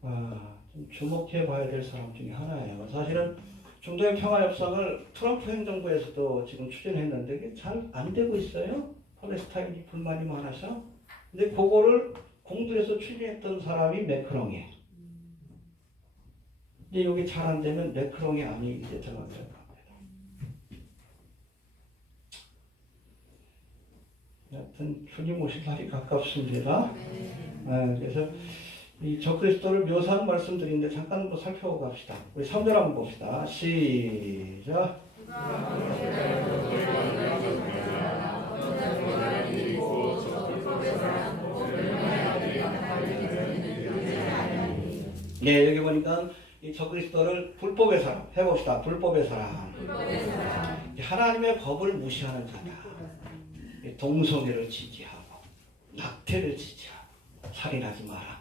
좀 주목해 봐야 될 사람 중에 하나예요. 사실은 중동의 평화 협상을 트럼프 행정부에서도 지금 추진했는데 그게 잘 안 되고 있어요. 팔레스타인이 불만이 많아서. 근데 그거를 공들여서 추진했던 사람이 매크롱이에요. 근데 여기 잘 안 되면 매크롱이 아니 이제 들어가게 될 겁니다. 여튼 주님 오실 날이 가깝습니다. 그래서 이 적그리스도를 묘사하는 말씀드리는데 잠깐 뭐 살펴보고 갑시다. 우리 3절 한번 봅시다. 시작. 네, 여기 보니까 이 적그리스도를 불법의 사람 해봅시다. 불법의 사람. 하나님의 법을 무시하는 자다. 동성애를 지지하고 낙태를 지지하고 살인하지 마라.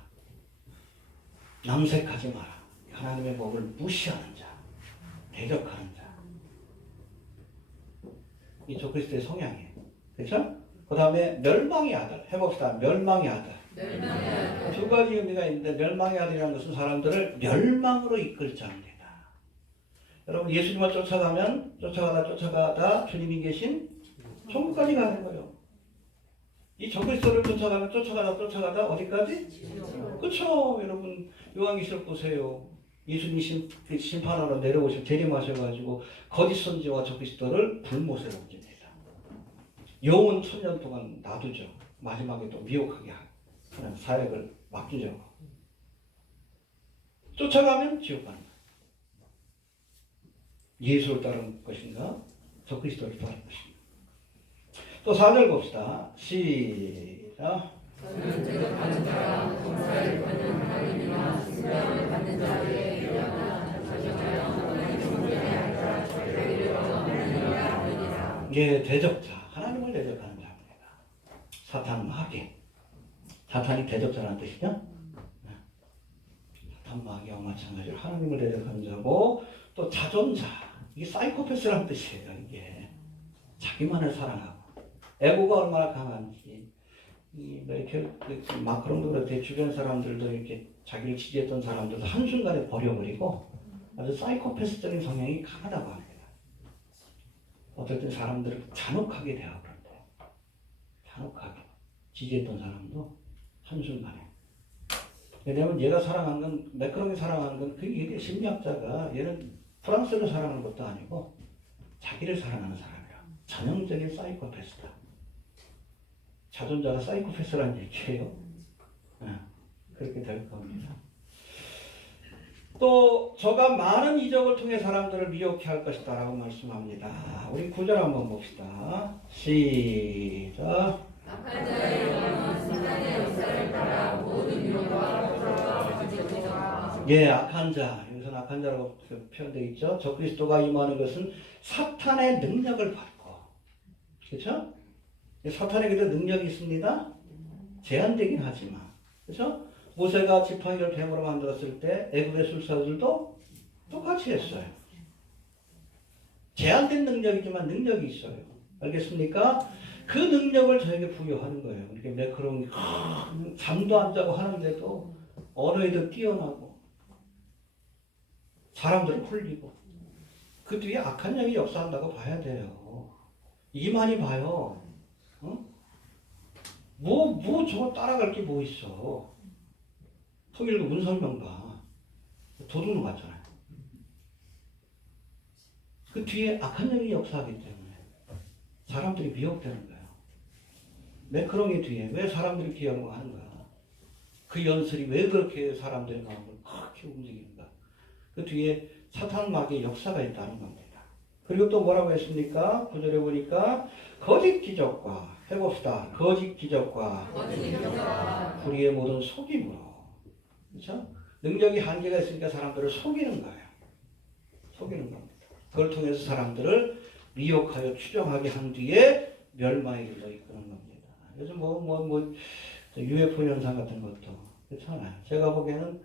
남색하지 마라. 하나님의 법을 무시하는 자, 대적하는 자. 이 적그리스도의 성향이에요. 그렇죠? 그 다음에 멸망의 아들 해봅시다. 멸망의 아들. 두 가지 의미가 있는데 멸망의 아들이라는 것은 사람들을 멸망으로 이끌 자입니다. 여러분 예수님을 쫓아가면 쫓아가다 주님이 계신 천국까지 가는 거예요. 이 적그리스도를 쫓아가다 어디까지? 그렇죠. 여러분 요한계시록 보세요. 예수님 심판하러 내려오셔 재림하셔가지고 거짓 선지와 적그리스도를 불못에 옮깁니다. 영은 1000년 동안 놔두죠. 마지막에 또 미혹하게 하는 사역을 맡기죠. 쫓아가면 지옥 가는 거예요. 예수를 따르는 것인가? 적그리스도를 따르는 것인가? 또 4절 봅시다. 시작. 생명을 받는 자에게 유력한 저주자여 하나님 성전에 앉아 자기를 얻어내리라 하느니라. 이게 대적자, 하나님을 대적하는 자입니다. 사탄 마귀. 사탄이 대적자라는 뜻이죠? 사탄 마귀와 마찬가지로 하나님을 대적하는 자고, 또 자존자. 이게 사이코패스라는 뜻이에요. 이게 자기만을 사랑하고 에고가 얼마나 강한지. 이렇게 마크롱도 그렇대. 주변 사람들도 이렇게 자기를 지지했던 사람들도 한순간에 버려버리고 아주 사이코패스적인 성향이 강하다고 합니다. 어떨 땐 사람들을 잔혹하게 대하거든요. 잔혹하게 지지했던 사람도 한순간에. 왜냐면 얘가 사랑한 건, 매크롱이 사랑한 건, 이게 심리학자가 얘는 프랑스를 사랑하는 것도 아니고 자기를 사랑하는 사람이야. 전형적인 사이코패스다. 자존자가 사이코패스라는 얘기예요. 그렇게 될 겁니다. 또 저가 많은 이적을 통해 사람들을 미혹해 할 것이다 라고 말씀합니다. 우리 구절 한번 봅시다. 시작. 악한 자의 영혼은 사단의 역사를 따라 모든 미혹과 허물과 거짓과 예, 악한 자. 여기서는 악한 자라고 표현되어 있죠. 적그리스도가 임하는 것은 사탄의 능력을 받고, 그렇죠? 사탄에게도 능력이 있습니다. 제한되긴 하지만, 그렇죠? 모세가 지팡이를 뱀으로 만들었을 때 애굽의 술사들도 똑같이 했어요. 제한된 능력이지만 능력이 있어요. 알겠습니까? 그 능력을 저에게 부여하는 거예요. 이렇게 매크롱이 잠도 안 자고 하는데도 언어에도 뛰어나고 사람들을 홀리고 그 뒤에 악한 영이 역사한다고 봐야 돼요. 이만희 봐요. 뭐 저거 따라갈 게 뭐 있어. 통일교 문선명 봐. 도둑놈 같잖아요. 그 뒤에 악한 영이 역사하기 때문에 사람들이 미혹되는 거예요. 매크롱의 뒤에 왜 사람들이 기억하는 거야? 그 연설이 왜 그렇게 사람들의 마음을 그렇게 움직이는가? 그 뒤에 사탄 마귀의 역사가 있다는 겁니다. 그리고 또 뭐라고 했습니까? 9절에 보니까 거짓 기적과 해봅시다. 거짓 기적과 불의의 모든 속임으로, 그렇죠? 능력이 한계가 있으니까 사람들을 속이는 거예요. 속이는 겁니다. 그걸 통해서 사람들을 미혹하여 추정하게 한 뒤에 멸망에 이르러 이끄는 겁니다. 요즘 UFO 현상 같은 것도 그렇잖아요. 제가 보기에는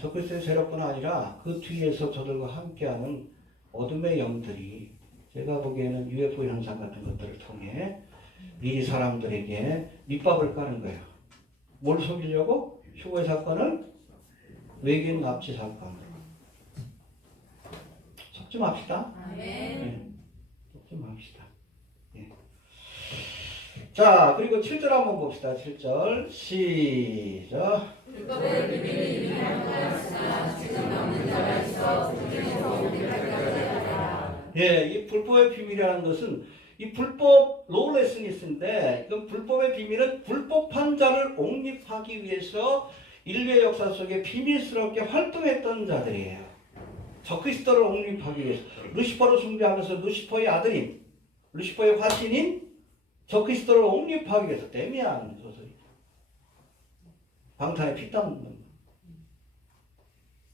적그리스도의 세력뿐 아니라 그 뒤에서 저들과 함께하는 어둠의 영들이 제가 보기에는 UFO 현상 같은 것들을 통해 이 사람들에게 밑밥을 까는 거예요. 뭘 속이려고? 휴거의 사건을 외계인 납치 사건. 속지 맙시다. 네. 속지 맙시다. 네. 자, 그리고 7절 한번 봅시다. 7절 시작. 율법의 비밀이 유명하였으나 지금 없는 자가 있어 불중에서 우리까지 하라. 예, 이 불법의 비밀이라는 것은 이 불법 로우레스니스인데, 이건 불법의 비밀은 불법한 자를 옹립하기 위해서 인류의 역사 속에 비밀스럽게 활동했던 자들이에요. 적그리스도를 옹립하기 위해서 루시퍼를 숭배하면서 루시퍼의 아들인, 루시퍼의 화신인 적그리스도를 옹립하기 위해서 데미안 소설이죠. 방탄에 피땀 묻는.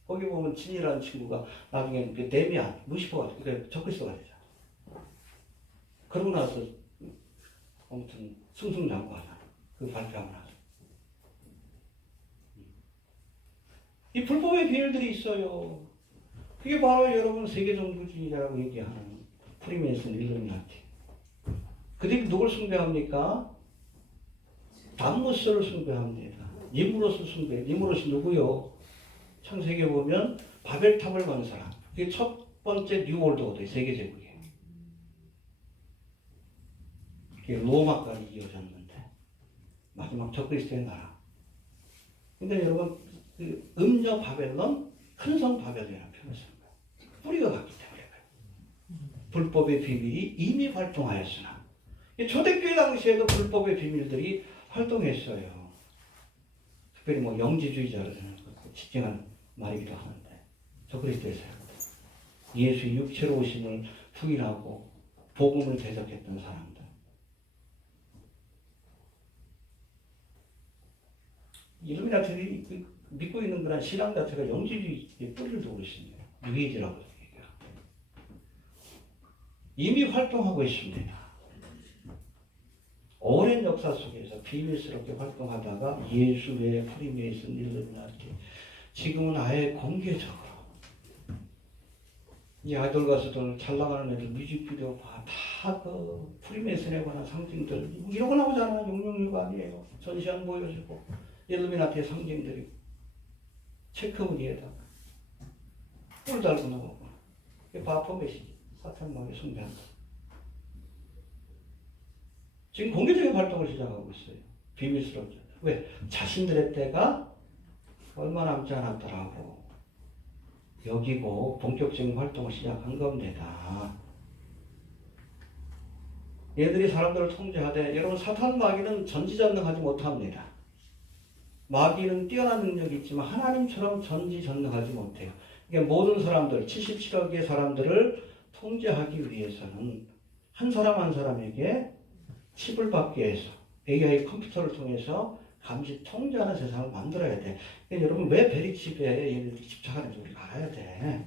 거기 보면 진이라는 친구가 나중에 그 데미안, 루시퍼가 적그리스도가 되죠. 그러고 나서 아무튼 승승장구하잖아. 그 발표하고 나서. 이 불법의 비밀들이 있어요. 그게 바로 여러분 세계정부주의자라고 얘기하는 프리메이슨 일루미나티. 그들이 누굴 숭배합니까? 담무스를 숭배합니다. 니무롯을 숭배해요. 니무롯이 누구요? 창세기에 보면 바벨탑을 건 사람. 그게 첫 번째 뉴월드 오더의 세계제국이에요. 그게 로마까지 이어졌는데 마지막 적그리스도의 나라. 그러니까 여러분 그 음녀 바벨론, 큰성 바벨론이라는 표현을 쓰는 거예요. 뿌리가 같기 때문에 그래요. 불법의 비밀이 이미 활동하였으나 초대교회 당시에도 불법의 비밀들이 활동했어요. 특별히 영지주의자를 지칭하는 말이기도 하는데 적그리스도의 사람들, 예수의 육체로 오심을 부인하고 복음을 대적했던 사람들. 일루미나티들이 믿고 있는 그런 신앙 자체가 영지주의의 뿌리를 두고 있습니다. 뉴에이지라고 얘기해요. 이미 활동하고 있습니다. 오랜 역사 속에서 비밀스럽게 활동하다가 예수 외에 프리메이슨, 일루미나티, 지금은 아예 공개적으로 이 아이돌 가수들 잘 나가는 애들 뮤직비디오 봐. 다 그 프리메이슨에 관한 상징들 이런 거 나오잖아. 666 아니에요. 전시안 보여주고 일루미나티의 상징들이 체크무 뒤에다 뿔 달고 나오고 이게 바퍼 메시지. 사탄마귀 숭배한다. 지금 공개적인 활동을 시작하고 있어요. 비밀스럽죠. 왜? 자신들의 때가 얼마 남지 않았더라고 여기고 본격적인 활동을 시작한 겁니다. 얘들이 사람들을 통제하되 여러분 사탄 마귀는 전지전능하지 못합니다. 마귀는 뛰어난 능력이 있지만 하나님처럼 전지전능하지 못해요. 그러니까 모든 사람들 77억의 사람들을 통제하기 위해서는 한 사람 한 사람에게 칩을 받게 해서 AI 컴퓨터를 통해서 감시 통제하는 세상을 만들어야 돼. 그러니까 여러분 왜 베리칩에 얘네들이 집착하는지 우리가 알아야 돼.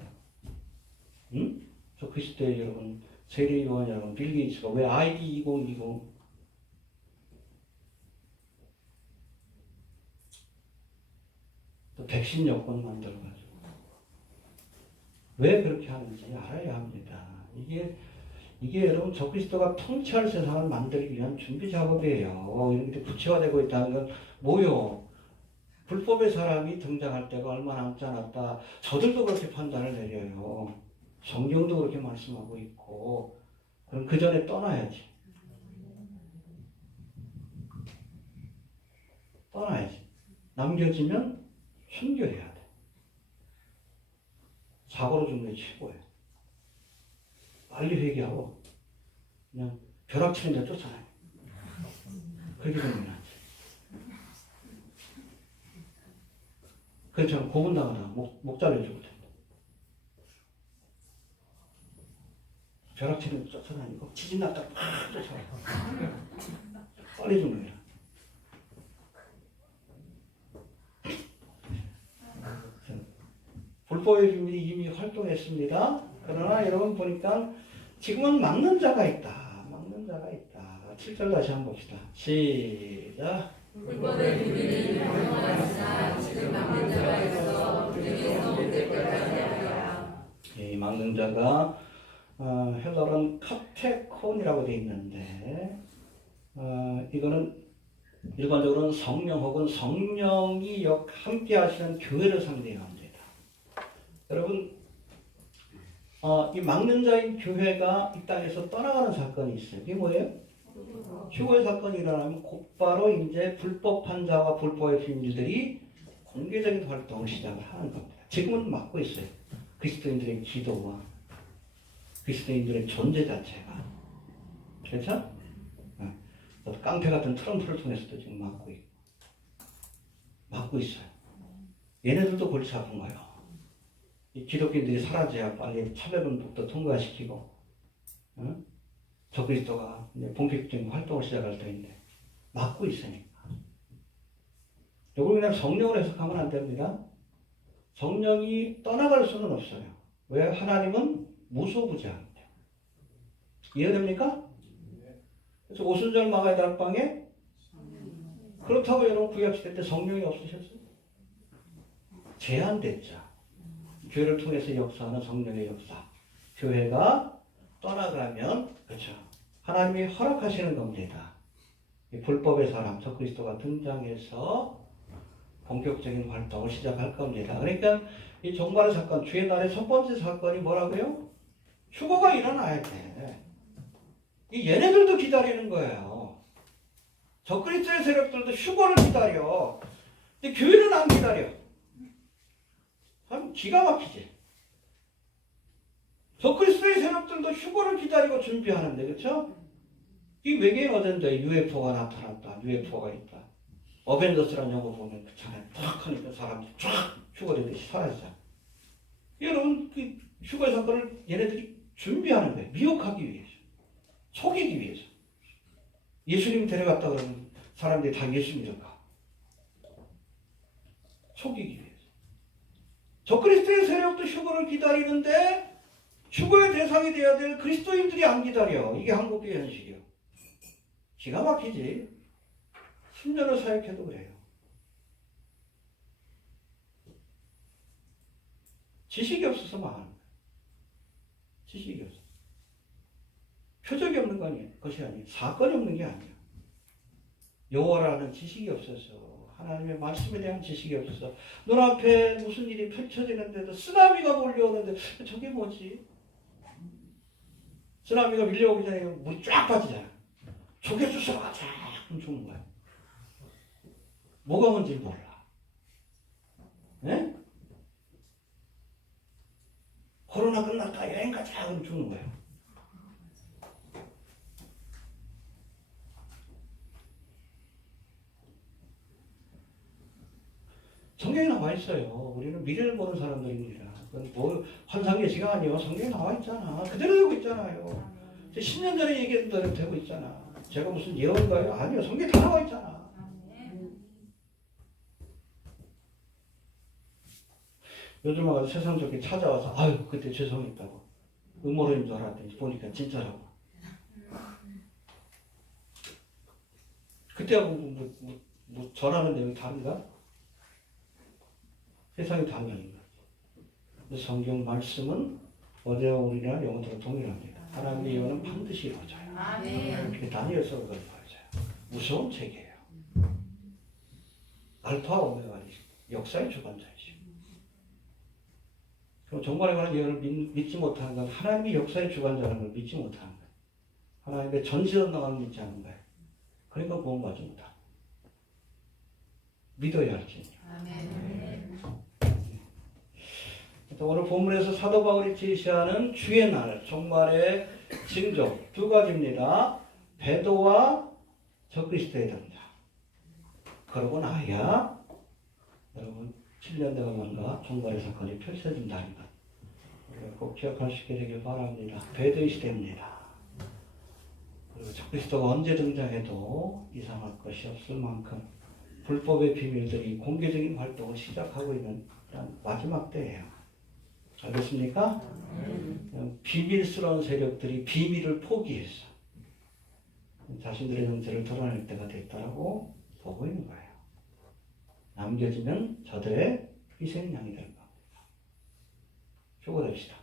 응? 저 그리스도의 여러분 세계요원 여러분 빌 게이츠가 왜 ID 2020 또 백신 여권 만들어가지고 왜 그렇게 하는지 알아야 합니다. 이게 여러분 적그리스도가 통치할 세상을 만들기 위한 준비 작업이에요. 이렇게 구체화되고 있다는 건 뭐요? 불법의 사람이 등장할 때가 얼마 남지 않았다. 저들도 그렇게 판단을 내려요. 성경도 그렇게 말씀하고 있고 그럼 그 전에 떠나야지. 떠나야지. 남겨지면 순교해야 돼. 사고로 죽는 게 최고예요. 빨리 회개하고 그냥 벼락치는 데 쫓아가요. 그렇게 되면 낫지. 그렇잖아. 고분당하다 목 잘려 죽을 텐데. 벼락치는 데 쫓아다니고 지진 났다 팍 쫓아가요. 빨리 죽는 거야. 불법의 비밀이 이미 활동했습니다. 그러나 여러분 보니까 지금은 막는 자가 있다. 막는 자가 있다. 7절 다시 한번 봅시다. 시작. 불법의 비밀이 명령하였으나 지금 막는 자가 있어 그중에서 못될 것까지 하리라. 이 막는 자가 헬라어는 카테콘이라고 되어 있는데 이거는 일반적으로는 성령 혹은 성령이 함께 하시는 교회를 상징합니다. 여러분 이 막는 자인 교회가 이 땅에서 떠나가는 사건이 있어요. 이게 뭐예요? 휴거의 사건이 일어나면 곧바로 이제 불법한 자와 불법의 비밀들이 공개적인 활동을 시작을 하는 겁니다. 지금은 막고 있어요. 그리스도인들의 기도와 그리스도인들의 존재 자체가. 그렇죠? 깡패 같은 트럼프를 통해서도 지금 막고 있어요. 얘네들도 골치 아픈 거예요. 이 기독교인들이 사라져야 빨리 차별금법도 통과시키고, 적그리스도가 본격적인 활동을 시작할 때인데 막고 있으니까. 이걸 그냥 성령으로 해석하면 안 됩니다. 성령이 떠나갈 수는 없어요. 왜? 하나님은 무소부지합니다. 이해됩니까? 그래서 오순절 막아야 될 방에 그렇다고 여러분 구약시대 때 성령이 없으셨어요? 제한됐죠. 교회를 통해서 역사하는 성령의 역사. 교회가 떠나가면 그렇죠. 하나님이 허락하시는 겁니다. 이 불법의 사람, 적그리스도가 등장해서 본격적인 활동을 시작할 겁니다. 그러니까 이 종말의 사건, 주의 날의 첫 번째 사건이 뭐라고요? 휴거가 일어나야 돼. 이 얘네들도 기다리는 거예요. 적그리스도의 세력들도 휴거를 기다려. 근데 교회는 안 기다려. 참 기가 막히지. 적그리스도의 세력들도 휴거를 기다리고 준비하는데, 그렇죠? 이 외계인 어젠다 UFO가 나타났다. UFO가 있다. 어벤져스라는 영화 보면 그렇잖아요. 탁 하니까 사람들이 쫙 휴거되듯이 사라지잖아. 여러분 그 휴거의 사건을 얘네들이 준비하는 거예요. 미혹하기 위해서. 속이기 위해서. 예수님 데려갔다 그러면 사람들이 다 예수 믿을까? 속이기 위해서. 적그리스도의 세력도 휴거를 기다리는데 휴거의 대상이 되어야 될 그리스도인들이 안 기다려. 이게 한국의 현실이요. 기가 막히지. 10년을 사역해도 그래요. 지식이 없어서 망하는 거예요. 지식이 없어. 표적이 없는 것이 아니에요. 사건이 없는 게 아니에요. 여호와라는 지식이 없어서, 하나님의 말씀에 대한 지식이 없어서, 눈앞에 무슨 일이 펼쳐지는데도 쓰나미가 몰려오는데 저게 뭐지? 쓰나미가 밀려오기 전에 물이 쫙 빠지잖아. 저게 주스러가 쫙 죽는 거야. 뭐가 뭔지 몰라. 네? 코로나 끝났다 여행 가자 그럼 죽는 거예요. 성경에 나와 있어요. 우리는 미래를 보는 사람들입니다. 그건 뭐 환상계시가 아니에요. 성경에 나와 있잖아. 그대로 되고 있잖아요. 10년 전에 얘기했던 대로 되고 있잖아. 제가 무슨 예언가요? 아니요. 성경에 다 나와 있잖아. 요즘 와서 세상적인 찾아와서 아유 그때 죄송했다고 음모론인 줄 알았더니 보니까 진짜라고. 그때하고 뭐 전하는 내용이 다른가? 세상이 달라진 거지. 성경 말씀은 어제와 오늘이나 영원토록 동일합니다. 하나님의 예언은 반드시 이루어져요. 그게 다니엘서가 그걸 보여줘요. 무서운 책이에요. 알파와 오메가 역사의 주관자이시고. 그럼 정말에 관한 예언을 믿지 못하는 건 하나님이 역사의 주관자라는 걸 믿지 못하는 거예요. 하나님의 전시전능함을 믿지 않는 거예요. 그러니까 구원받지 못하는 거예요. 믿어야 할지. 오늘 본문에서 사도 바울이 제시하는 주의 날, 종말의 징조 두 가지입니다. 배도와 적그리스도의 등장. 그러고 나야 여러분 7년대가 종말의 사건이 펼쳐진다는 것. 우리가 꼭 기억할 수 있게 되길 바랍니다. 배도의 시대입니다. 그리고 적그리스도가 언제 등장해도 이상할 것이 없을 만큼 불법의 비밀들이 공개적인 활동을 시작하고 있는 마지막 때예요. 알겠습니까? 비밀스러운 세력들이 비밀을 포기해서 자신들의 정체를 드러낼 때가 됐다라고 보고 있는 거예요. 남겨지면 저들의 희생양이 될 겁니다. 수고됩시다.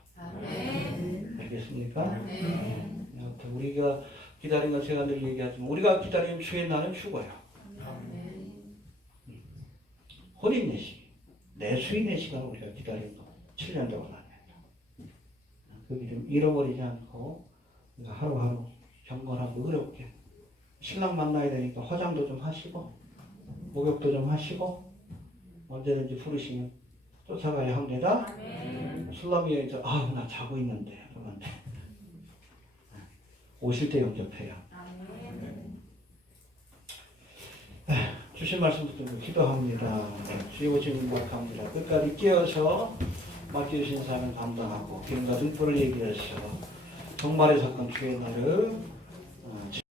알겠습니까? 아무튼 우리가 기다린 건 제가 늘 얘기하지만 우리가 기다리는 주의 날은 휴거예요. 혼인내시, 내수인의 시간을 우리가 기다리는 거 7년 동안 합니다. 그게 좀 잃어버리지 않고 하루하루 경건하고 어렵게 신랑 만나야 되니까 화장도 좀 하시고 목욕도 좀 하시고 언제든지 부르시면 쫓아가야 합니다. 술람이에 이제 나 자고 있는데 그러면 오실 때 영접해요. 주신 말씀 붙들고 기도합니다. 주의 오신 막합니다. 끝까지 깨어서 맡겨주신 사람을 감당하고 기름과 등불을 얘기해서 정말의 사건 주의 날을